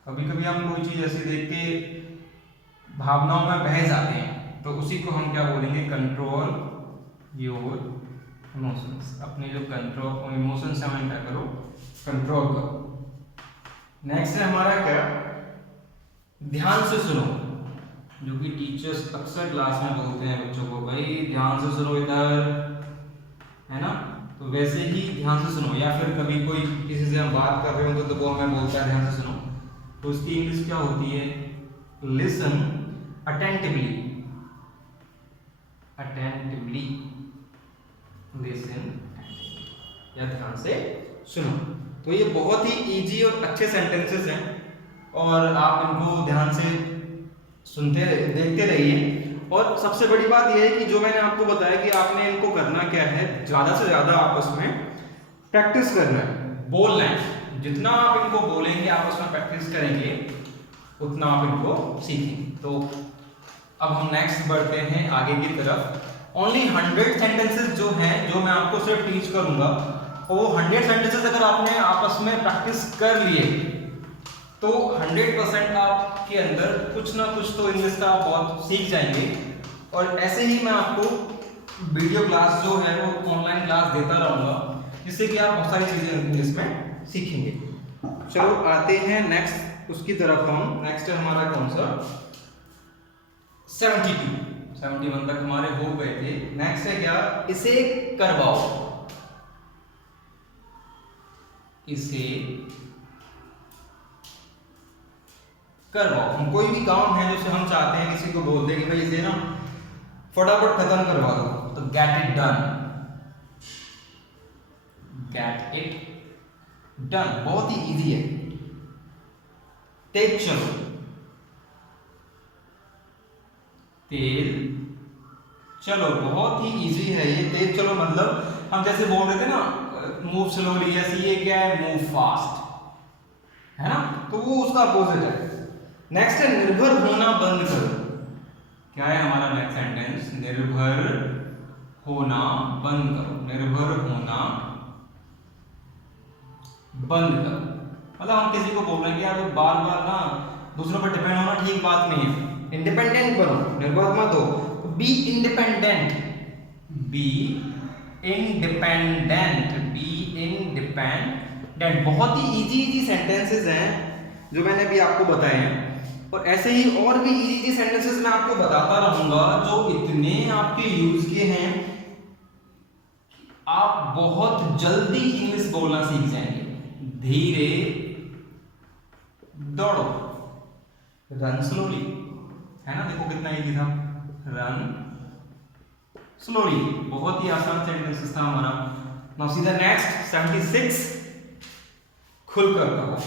कभी कभी हम कोई चीज ऐसी देख के भावनाओं में बह जाते हैं, तो उसी को हम क्या बोलेंगे, कंट्रोल योर इमोशंस। अपने जो कंट्रोल इमोशंस है उन्हें क्या करो, कंट्रोल करो। नेक्स्ट है हमारा क्या, ध्यान से सुनो, जो कि टीचर्स अक्सर क्लास में बोलते हैं बच्चों को, भाई ध्यान से सुनो इधर, है ना। तो वैसे ही ध्यान से सुनो, या फिर कभी कोई किसी से हम बात कर रहे हो तो वो हमें बोलता है ध्यान से सुनो, तो उसकी इंग्लिश क्या होती है, लिसन अटेंटिवली, अटेंटिवली, लिसन या ध्यान से सुनो। तो ये बहुत ही इजी और अच्छे सेंटेंसेस हैं, और आप इनको ध्यान से सुनते देखते रहिए। और सबसे बड़ी बात यह है कि जो मैंने आपको बताया कि आपने इनको करना क्या है, ज्यादा से ज्यादा आपस में प्रैक्टिस करना है, बोलना है। जितना आप इनको बोलेंगे, आपस में प्रैक्टिस करेंगे, उतना आप इनको सीखेंगे। तो अब हम नेक्स्ट बढ़ते हैं आगे की तरफ। ओनली 100 सेंटेंसेस जो हैं, जो मैं आपको सिर्फ टीच करूंगा, वो 100 सेंटेंसेस अगर आपने आपस में प्रैक्टिस कर लिए तो 100% आपके अंदर कुछ ना कुछ तो इंग्लिश का आप बहुत सीख जाएंगे। और ऐसे ही मैं आपको वीडियो क्लास जो है वो ऑनलाइन क्लास देता रहूंगा, जिससे कि आप बहुत सारी चीजें इंग्लिश में सीखेंगे। चलो आते हैं नेक्स्ट उसकी तरफ। हम नेक्स्ट है हमारा कौन सा, 71 तक हमारे हो गए थे। नेक्स्ट है क्या, इसे करवाओ, इसे करवाओ। हम कोई भी काम है जैसे हम चाहते हैं, किसी को बोलते हैं कि भाई इसे ना फटाफट खत्म करवा दो, तो get it done, get it done. बहुत ही इजी है। तेज चलो, तेज चलो, बहुत ही इजी है ये। तेज चलो मतलब हम जैसे बोल रहे थे ना, मूव स्लोली, ऐसे ये क्या है, मूव फास्ट, है ना, तो वो उसका अपोजिट है। नेक्स्ट है निर्भर होना बंद करो। क्या है हमारा नेक्स्ट सेंटेंस, निर्भर होना बंद करो, निर्भर होना बंद करो। मतलब हम किसी को बोल रहे हैं कि यार बार बार ना दूसरों पर डिपेंड होना ठीक बात नहीं है, इंडिपेंडेंट बनो, निर्भर मत हो, be independent, be independent, be independent. बहुत ही इजी सेंटेंसेस हैं जो मैंने अभी आपको बताए हैं, और ऐसे ही और भी इजी सेंटेंसेस मैं आपको बताता रहूंगा जो इतने आपके यूज के हैं, आप बहुत जल्दी इंग्लिश बोलना सीख जाएंगे। धीरे दौड़ो, रन स्लोली, है ना, देखो कितना इजी था, रन स्लोली। बहुत ही आसान सेंटेंसेस था हमारा। नाउ सी द नेक्स्ट 76, खुलकर कहो।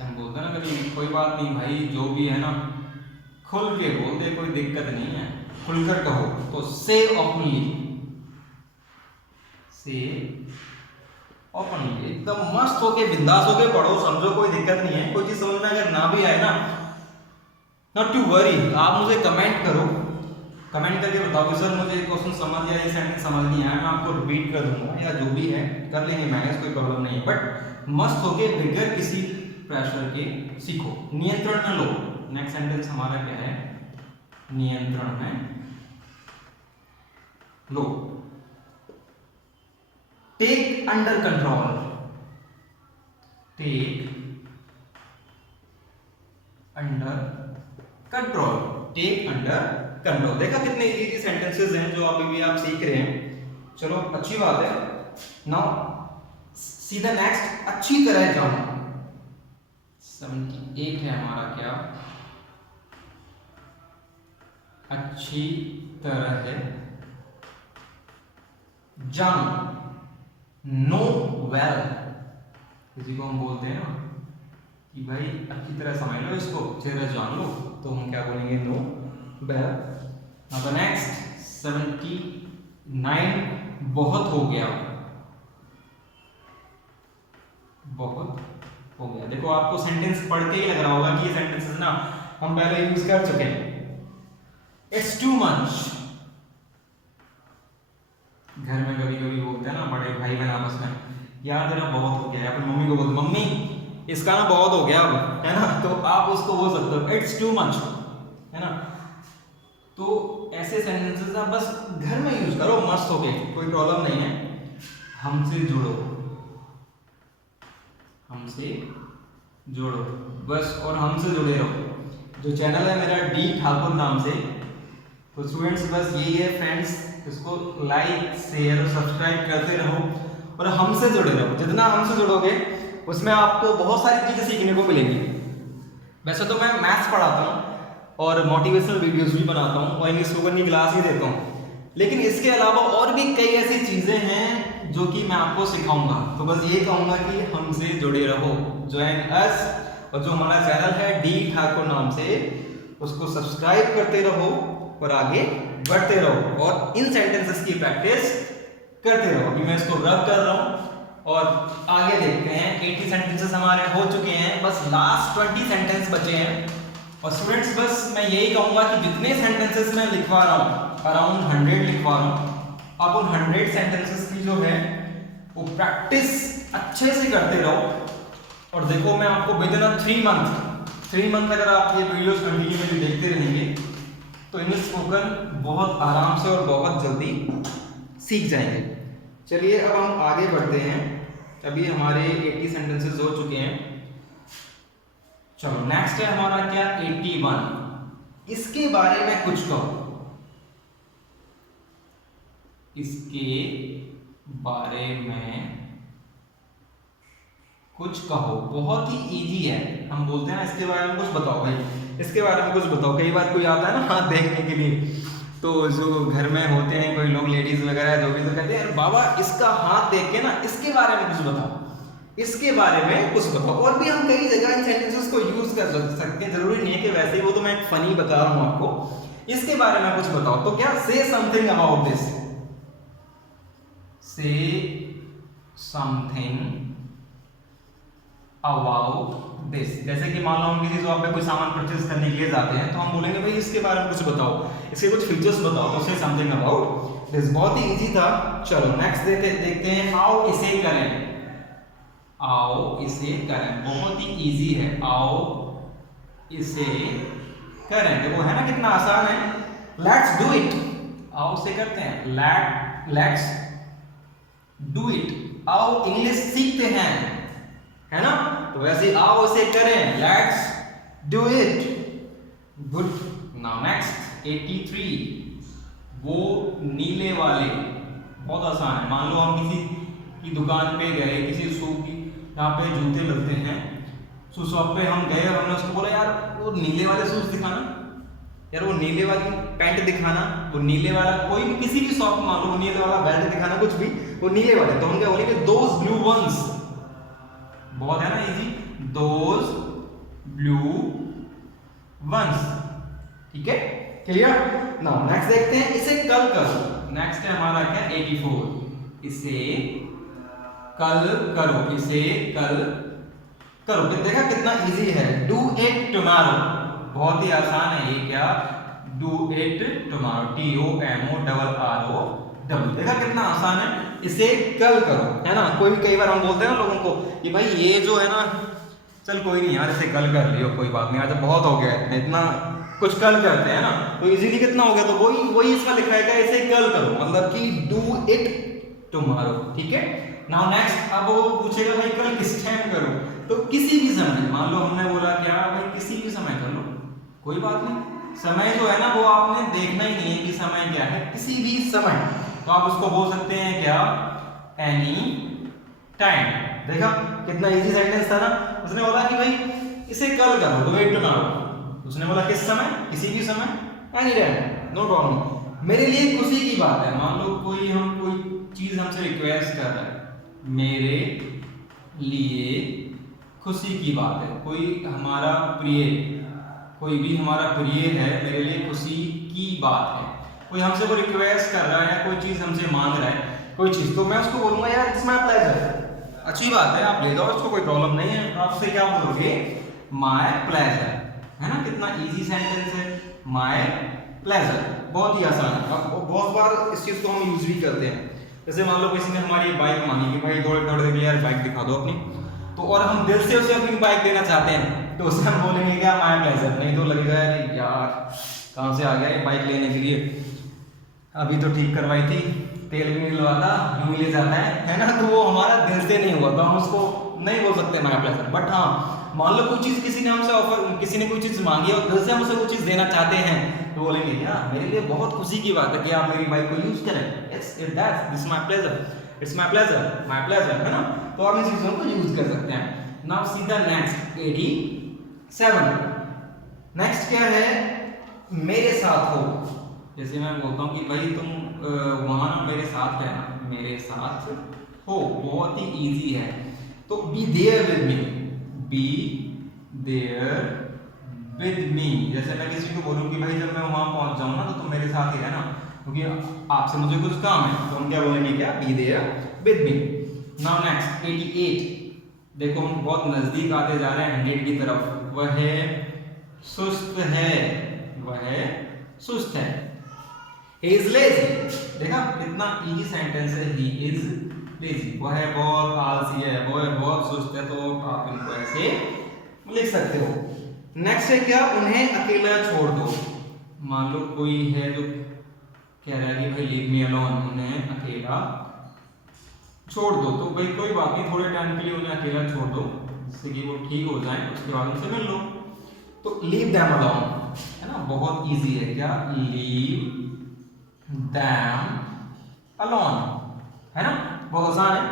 हम बोलते हैं ना कभी, कोई बात नहीं भाई, जो भी है ना खुल के बोल दे, कोई दिक्कत नहीं है, खुलकर कहो। तो से ओपनली, से ओपनली एकदम मस्त होके बिंदास होके पढ़ो, समझो, कोई दिक्कत नहीं है। कोई चीज समझ में अगर ना भी आए ना, नॉट टू वरी, आप मुझे कमेंट करो, कमेंट करके बताओ कि सर मुझे क्वेश्चन समझ या ये सेंटेंस समझ नहीं आया, मैं आपको रिपीट कर दूंगा या जो भी है कर लेंगे मैनेज, कोई प्रॉब्लम नहीं है। बट मस्त होके बिगर किसी प्रेशर के सीखो, नियंत्रण में लो। नेक्स्ट सेंटेंस हमारा क्या है, नियंत्रण में लो। Take under control, take under control, take under control. देखा कितने इजी सेंटेंसेस हैं जो अभी भी आप सीख रहे हैं, चलो अच्छी बात है। नाउ सी द नेक्स्ट, अच्छी तरह जानो। 78 है हमारा क्या, अच्छी तरह है जानो, नो वेल। किसी को हम बोलते हैं ना कि भाई अच्छी तरह समझ लो इसको, अच्छी तरह जान लो, तो हम क्या बोलेंगे, know well. Now the next 79, बहुत हो गया, बहुत हो गया। देखो आपको सेंटेंस पढ़ के ही लग रहा होगा कि ये सेंटेंसेस ना हम पहले यूज कर चुके हैं। इट्स टू मच, घर में कभी कभी बोलते हैं ना बड़े भाई बहन आपस में, यार तेरा बहुत हो गया, या फिर मम्मी को बोलते, मम्मी इसका ना बहुत हो गया अब, है ना, तो आप उसको बोल सकते हो इट्स टू मच, है ना। तो ऐसे सेंटेंसेस आप बस घर में यूज करो मस्त होके, कोई प्रॉब्लम नहीं है। हमसे जुड़ो, हमसे जोड़ो बस, और हमसे जुड़े रहो। जो चैनल है मेरा डी ठाकुर नाम से, तो स्टूडेंट्स बस यही है फ्रेंड्स, इसको लाइक शेयर सब्सक्राइब करते रहो और हमसे जुड़े रहो। जितना हमसे जुड़ोगे उसमें आपको बहुत सारी चीज़ें सीखने को मिलेंगी। वैसे तो मैं मैथ्स पढ़ाता हूँ और मोटिवेशनल वीडियोस भी बनाता हूँ और इंग्लिश स्पोकन की क्लास भी देता हूँ, लेकिन इसके अलावा और भी कई ऐसी चीज़ें हैं जो कि मैं आपको सिखाऊंगा। तो बस ये कहूँगा कि हमसे जुड़े रहो, ज्वाइन अस, और जो हमारा चैनल है डी ठाकुर नाम से, उसको सब्सक्राइब करते रहो और आगे बढ़ते रहो और इन सेंटेंसेस की प्रैक्टिस करते रहो। अभी मैं इसको रब कर रहा हूँ और आगे देखते हैं। 80 सेंटेंसेस हमारे हो चुके हैं, बस लास्ट 20 सेंटेंस बचे हैं। और स्टूडेंट्स बस मैं यही कहूँगा कि जितने सेंटेंसेस मैं लिखवा रहा हूँ, अराउंड 100 लिखवा रहा हूँ, आप उन 100 सेंटेंसेस की जो है वो प्रैक्टिस अच्छे से करते रहो। और देखो मैं आपको विद इन 3 मंथ अगर आप ये वीडियोस कंटिन्यूअसली देखते रहेंगे तो इंग्लिश स्पोकन बहुत आराम से और बहुत जल्दी सीख जाएंगे। चलिए अब हम आगे बढ़ते हैं। अभी हमारे 80 सेंटेंसेस हो चुके हैं। चलो नेक्स्ट है हमारा क्या, 81। इसके बारे में कुछ कहो, इसके बारे में कुछ कहो। बहुत ही इजी है, हम बोलते हैं ना इसके बारे में कुछ बताओ भाई, इसके बारे में कुछ बताओ। कई बार कोई आता है ना हाथ देखने के लिए, तो जो घर में होते हैं कोई लोग लेडीज वगैरह जो भी, तो कहते हैं बाबा इसका हाथ देख के ना इसके बारे में कुछ बताओ, इसके बारे में कुछ बताओ। और भी हम कई जगह इन सेंटेंसेस को यूज कर सकते हैं, जरूरी नहीं है कि वैसे ही, वो तो मैं फनी बता रहा हूं आपको। इसके बारे में कुछ बताओ, तो क्या, से समथिंग अबाउट दिस, से समथिंग अबाउट दिस। जैसे कि मान लो हम किसी शॉप पे कोई सामान परचेज करने के लिए जाते हैं, तो हम बोलेंगे भाई इसके बारे में कुछ बताओ, इसके कुछ फीचर्स बताओ, तो से समथिंग अबाउट दिस। बहुत ही इजी था। चलो नेक्स्ट देखते हैं, आओ इसे करें। आओ इसे करें, बहुत ही इजी है, आओ इसे करें। देखो है ना कितना आसान है। लेट्स डू इट, आओ इसे करते हैं, लेट्स डू इट। आओ इंग्लिश सीखते हैं, है ना, तो वैसे आओ इसे करें, let's do it. Good. Now next 83, वो नीले वाले। बहुत आसान है। मान लो हम किसी की दुकान पे गए, किसी शू की, यहाँ पे जूते मिलते हैं, शू शॉप पे हम गए और हमने उसको बोला यार वो नीले वाले शूज दिखाना, यार वो नीले वाली पैंट दिखाना, वो नीले वाला कोई भी, किसी भी शॉप में मान लो वो नीले वाला बेल्ट दिखाना, कुछ भी, वो नीले वाले। तो हम क्या बोलेंगे, दोज ब्लू वंस। बहुत है ना इजी, दोज ब्लू वंस। ठीक है, क्लियर। नाउ नेक्स्ट देखते हैं, इसे कल करो। नेक्स्ट है हमारा क्या, 84, इसे कल करो, इसे कल करो। देखा कितना इजी है। डू इट टुमारो, बहुत ही आसान है ये। क्या? Do it tomorrow, TOMORRO। देखा कितना आसान है। इसे कल करो, है ना। कोई भी कई बार हम बोलते हैं ना लोगों को कि भाई ये जो है ना, चल कोई नहीं यार, इसे कल कर लियो, कोई बात नहीं, आज बहुत हो गया है, इतना कुछ कल करते हैं ना, तो इजीली कितना हो गया। तो वही इसमें लिखा है, इसे कल करो, मतलब कि डू इट टुमारो। ठीक है। नाउ नेक्स्ट, अब वो पूछेगा भाई कल किस टाइम करो, तो किसी भी समय। मान लो हमने बोला क्या भाई, किसी भी समय कर लो, कोई बात नहीं। समय जो है ना वो आपने देखना ही नहीं है कि समय क्या है, किसी भी समय। तो आप उसको बोल सकते हैं क्या? Any time. देखा कितना इजी सेंटेंस था ना। उसने बोला कि भाई इसे कल करो, डू इट टुमारो। उसने बोला किस समय, किसी भी समय, एनी टाइम, नो प्रॉब्लम। मेरे लिए खुशी की बात है। मान लो कोई चीज हमसे रिक्वेस्ट कर रहा है, मेरे लिए खुशी की बात है। कोई भी हमारा प्रिय है, मेरे लिए खुशी की बात है। कोई हमसे कोई रिक्वेस्ट कर रहा है, कोई चीज हमसे मांग रहा है, कोई चीज, तो मैं उसको बोलूंगा यार इट्स माय प्लेजर। अच्छी बात है, आप ले जाओ, उसको कोई प्रॉब्लम नहीं है। आप उससे क्या बोलोगे? माय प्लेजर, है ना। कितना इजी सेंटेंस है, माय प्लेजर, बहुत ही आसान है। अब बहुत बार इस चीज को हम यूज भी करते हैं। जैसे मान लो किसी ने हमारी बाइक मांगी कि भाई दौड़ दौड़ के यार बाइक दिखा दो अपनी, तो और हम दिल से उसे अपनी बाइक देना चाहते हैं, तो उसे हम बोलेंगे क्या? My pleasure. नहीं तो लगेगा यार कहाँ से आ गया ये बाइक लेने के लिए, अभी तो ठीक करवाई थी, तेल भी नहीं डलवाता, यूं ही ले जाता है ना। तो वो हमारा दिल से नहीं हुआ, तो हम उसको नहीं बोल सकते माय प्लेजर। बट हाँ, मान लो कोई चीज किसी ने कोई चीज मांगी और दिल से हम उसे वो चीज देना चाहते हैं, तो बोलेंगे क्या? मेरे लिए बहुत खुशी की बात है कि आप मेरी बाइक को यूज करें। This my pleasure, it's my pleasure, है ना। तो आप इन चीजों को यूज कर सकते हैं। Now see the next, 87। Next क्या है? मेरे साथ हो। जैसे मैं बोलता हूँ कि भाई तुम वहां ना मेरे साथ रहना, मेरे साथ हो, बहुत ही इजी है। तो be there with me, be there with me. जैसे मैं किसी को बोलूँ कि भाई जब मैं वहां पहुंच जाऊँ ना, तो तुम मेरे साथ ही रहना, क्योंकि आपसे मुझे कुछ काम है। तो हम क्या बोलेंगे? क्या? Be there with me. Now next, 88। देखो हम बहुत नजदीक आते जा रहे हैं 100 की तरफ। वह सुस्त है, वह सुस्त है। He is lazy। देखा कितना इजी सेंटेंस है, he is lazy। वह बहुत आलसी है, वह बहुत सुस्त है। तो आप इनको ऐसे लिख सकते हो। नेक्स्ट है क्या? उन्हें अकेला छोड़ दो। मान लो कोई है जो कह रहा है कि भाई लीव मी अलोन, उन्हें अकेला छोड़ दो। तो भाई कोई बात नहीं, थोड़े टाइम के लिए उन्हें अकेला छोड़ दो, जिससे कि वो ठीक हो जाए, उसके बाद उनसे मिल लो। तो लीव देम अलोन, है ना, बहुत इजी है। क्या? लीव देम अलोन, है ना, बहुत आसान है।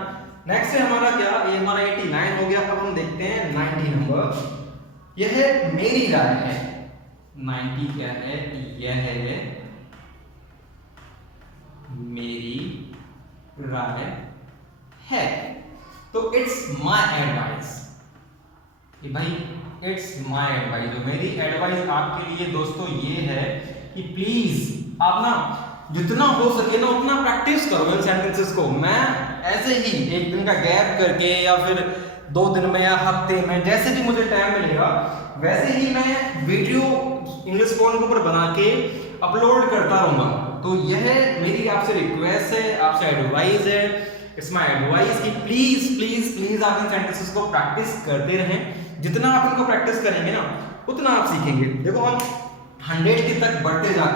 नेक्स्ट है हमारा क्या? ये हमारा 89 हो गया। अब हम देखते हैं 90 नंबर। यह मेरी राय है। 90 क्या है? यह है मेरी राय है। तो इट्स माय एडवाइस, भाई इट्स माय एडवाइस। जो मेरी एडवाइस आपके लिए दोस्तों ये है कि प्लीज आप ना जितना हो सके ना उतना प्रैक्टिस करो इन सेंटेंसेस को। मैं ऐसे ही एक दिन का गैप करके या फिर 2 दिन में या हफ्ते में, जैसे भी मुझे टाइम मिलेगा, वैसे ही मैं वीडियो इंग्लिश फोन के ऊपर बना के अपलोड करता रहूंगा। तो यह मेरी आपसे रिक्वेस्ट है, आपसे एडवाइस है, इट्स माय एडवाइस कि प्लीज प्लीज प्लीज आप इन सेंटेंसेस को प्रैक्टिस करते रहें। जितना आप इनको प्रैक्टिस करेंगे ना उतना आप सीखेंगे। देखो हम 100 के तक बढ़ते जा रहे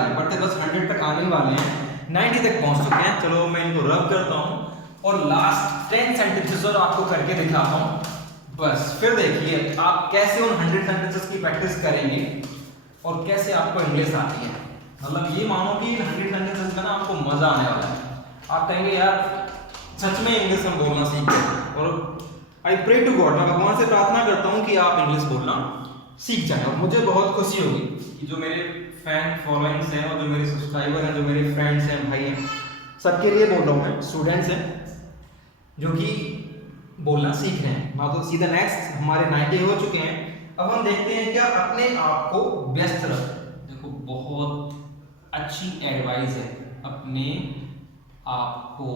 हैं, बढ़ते बस 100 तक आने वाले हैं, 90 तक पहुंच चुके हैं। चलो मैं इनको रब करता हूं और लास्ट 10 सेंटेंसेस और आपको करके दिखाता हूं। बस फिर देखिए आप कैसे उन 100 सेंटेंसेस की प्रैक्टिस करेंगे और कैसे आपको इंग्लिश आती है। मतलब ये मानो कि 100 सेंटेंसेस में ना आपको मजा आने वाला है। आप कहेंगे यार सच में इंग्लिश हम बोलना सीख गए। और आई प्रे टू गॉड, मैं भगवान से प्रार्थना करता हूँ कि आप इंग्लिश बोलना सीख जाए। और मुझे बहुत खुशी होगी कि जो मेरे फैन फॉलोइंग्स हैं और जो मेरे सब्सक्राइबर हैं, जो मेरे फ्रेंड्स हैं, भाई हैं, सबके लिए बोल रहा हूँ मैं, स्टूडेंट्स हैं जो कि बोलना सीख रहे हैं। ना तो सीधा नेक्स्ट हमारे 90 हो चुके हैं। अब हम देखते हैं क्या? अपने आप को व्यस्त रखें। देखो बहुत अच्छी एडवाइस है, अपने आप को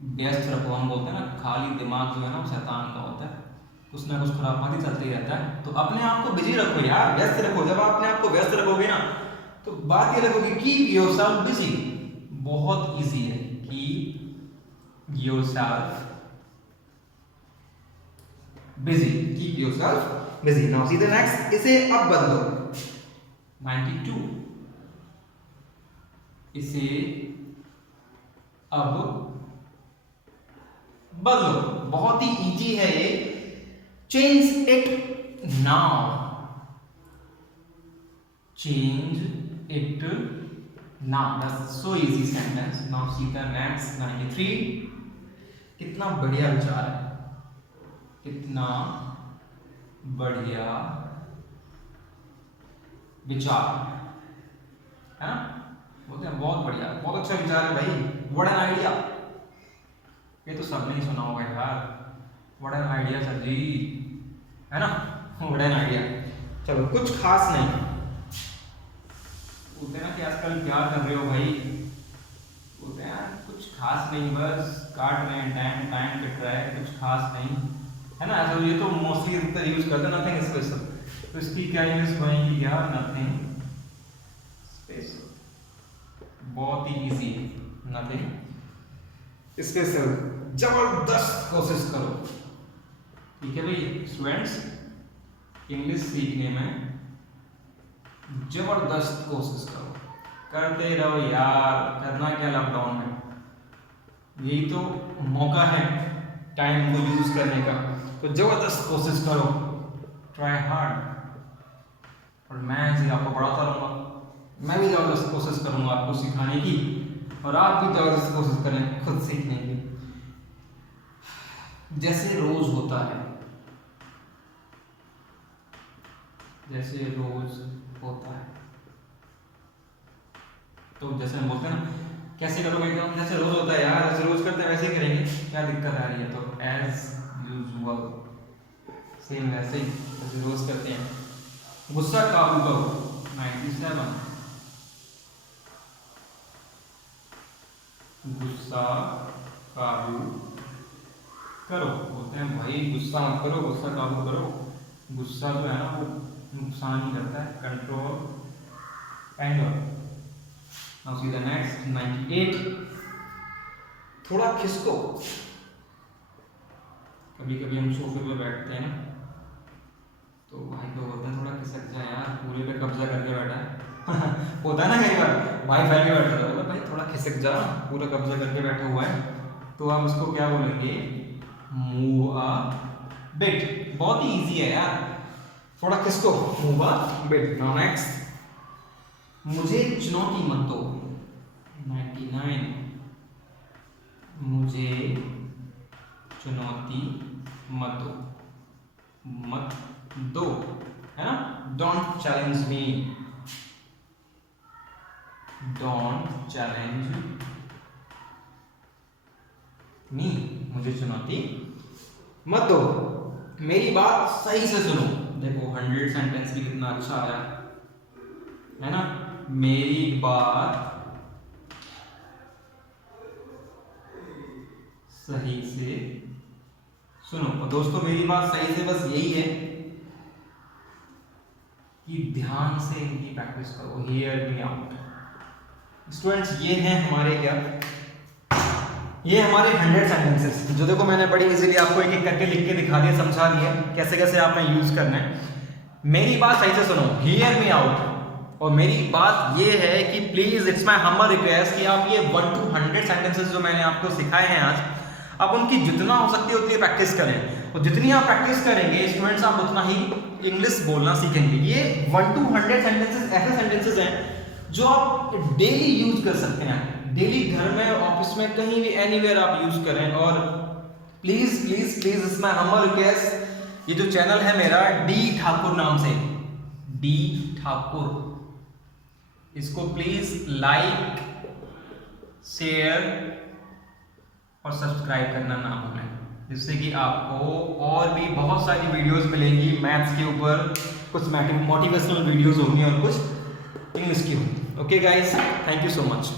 व्यस्त रखो, हम बोलते हैं ना खाली दिमाग जो है ना वो शैतान का होता है, कुछ ना कुछ खुरापाती चलते ही रहता है। तो अपने आप को बिजी रखो यार, व्यस्त रखो। जब आप अपने आप को व्यस्त रखोगे ना तो बात ये रखोगे कीप योरसेल्फ बिजी। बहुत इजी है, keep yourself busy, keep yourself busy. Now see the next, इसे अब बदलो। 92, इसे अब बदलो। बहुत ही इजी है ये, change it now, change it now. That's so easy sentence. Now see the next 93, कितना बढ़िया विचार है, कितना बढ़िया विचार है ना, बोलते हैं बहुत बढ़िया, बहुत अच्छा विचार है भाई, व्हाट एन आइडिया। ये तो सबने ही सुना होगा यार, व्हाट एन आइडिया सर जी, है ना, व्हाट एन आइडिया। चलो कुछ खास नहीं, बोलते हैं ना कि आजकल क्या कर रहे हो भाई, बोलते हैं यार कुछ खास नहीं, बस काट रहे हैं टाइम, टाइम कट रहा है, कुछ खास नहीं, है ना। ऐसा ये तो मोस्टली यूज करते हैं, नथिंग स्पेशल। तो इसकी क्या इंग्लिश बनेगी क्या, नथिंग स्पेशल। बहुत ही इजी, नथिंग स्पेशल। जबरदस्त कोशिश करो, ठीक है भाई स्टूडेंट्स, इंग्लिश सीखने में जबरदस्त कोशिश करो, करते रहो यार, करना क्या लॉकडाउन में, यही तो मौका है टाइम को यूज करने का। तो जबरदस्त कोशिश करो, ट्राई हार्ड। और मैं ऐसे आपको पढ़ाता रहूँगा, मैं भी जबरदस्त कोशिश करूँगा आपको सिखाने की, और आप भी जबरदस्त कोशिश करें खुद सीखने की। जैसे रोज होता है, जैसे रोज होता है, तो जैसे हम बोलते हैं ना कैसे करोगे एकदम, जैसे रोज होता है यार, जैसे रोज करते हैं वैसे ही करेंगे, क्या दिक्कत आ रही है। तो एज यूजुअल, सेम वैसे ही जैसे रोज करते हैं। गुस्सा काबू करो, 97, गुस्सा काबू करो। बोलते हैं भाई गुस्सा मत करो, गुस्सा काबू करो। गुस्सा जो है ना वो नुकसान ही करता है, control anger. Now see the next 98, थोड़ा खिसको। कभी कभी हम सोफे पे बैठते हैं ना, तो भाई को बोलते हैं थोड़ा खिसक जा यार, पूरे पे कब्जा करके बैठा है होता है ना कई बार, भाई फैमिली बैठा है, भाई थोड़ा खिसक जा, पूरा कब्जा करके बैठा हुआ है। तो आप उसको क्या बोलेंगे, मूव अ बिट। बहुत ही इजी है यार, थोड़ा खिसको, move a bit. Now next, मुझे चुनौती मत दो, 99, मुझे चुनौती मत दो, मत दो, है ना, don't challenge me, don't challenge me, मुझे चुनौती मत दो। मेरी बात सही से सुनो, देखो 100 सेंटेंस भी कितना अच्छा आया है ना, मेरी बात सही से सुनो। और दोस्तों मेरी बात सही से बस यही है कि ध्यान से इनकी प्रैक्टिस करो, हियर मी आउट। स्टूडेंट्स ये हैं हमारे क्या, ये हमारे 100 सेंटेंसेस, जो देखो मैंने बड़ी इजीली आपको एक एक करके लिख के दिखा दिया, समझा दिया कैसे कैसे आपने यूज करना है। मेरी बात सही से सुनो, हियर मी आउट। और मेरी बात ये है कि please it's my humble request कि आप ये 1 to 100 सेंटेंसेस जो मैंने आपको सिखाए हैं आज, आप उनकी जितना हो सकती है उतनी प्रैक्टिस करें। और जितनी आप प्रैक्टिस करेंगे स्टूडेंट्स, आप उतना ही इंग्लिश बोलना सीखेंगे। ये 1 to 100 सेंटेंसेस ऐसे सेंटेंसेस हैं जो आप डेली यूज कर सकते हैं, डेली घर में, ऑफिस में, कहीं भी, एनीवेयर आप यूज करें। और please please please it's my humble request, ये जो चैनल है मेरा डी ठाकुर नाम से, डी ठाकुर, इसको प्लीज लाइक, शेयर और सब्सक्राइब करना ना भूलें, जिससे कि आपको और भी बहुत सारी वीडियोस मिलेंगी मैथ्स के ऊपर, कुछ मोटिवेशनल वीडियोस होंगी और कुछ इंग्लिश की होंगी। Okay guys, thank you so much.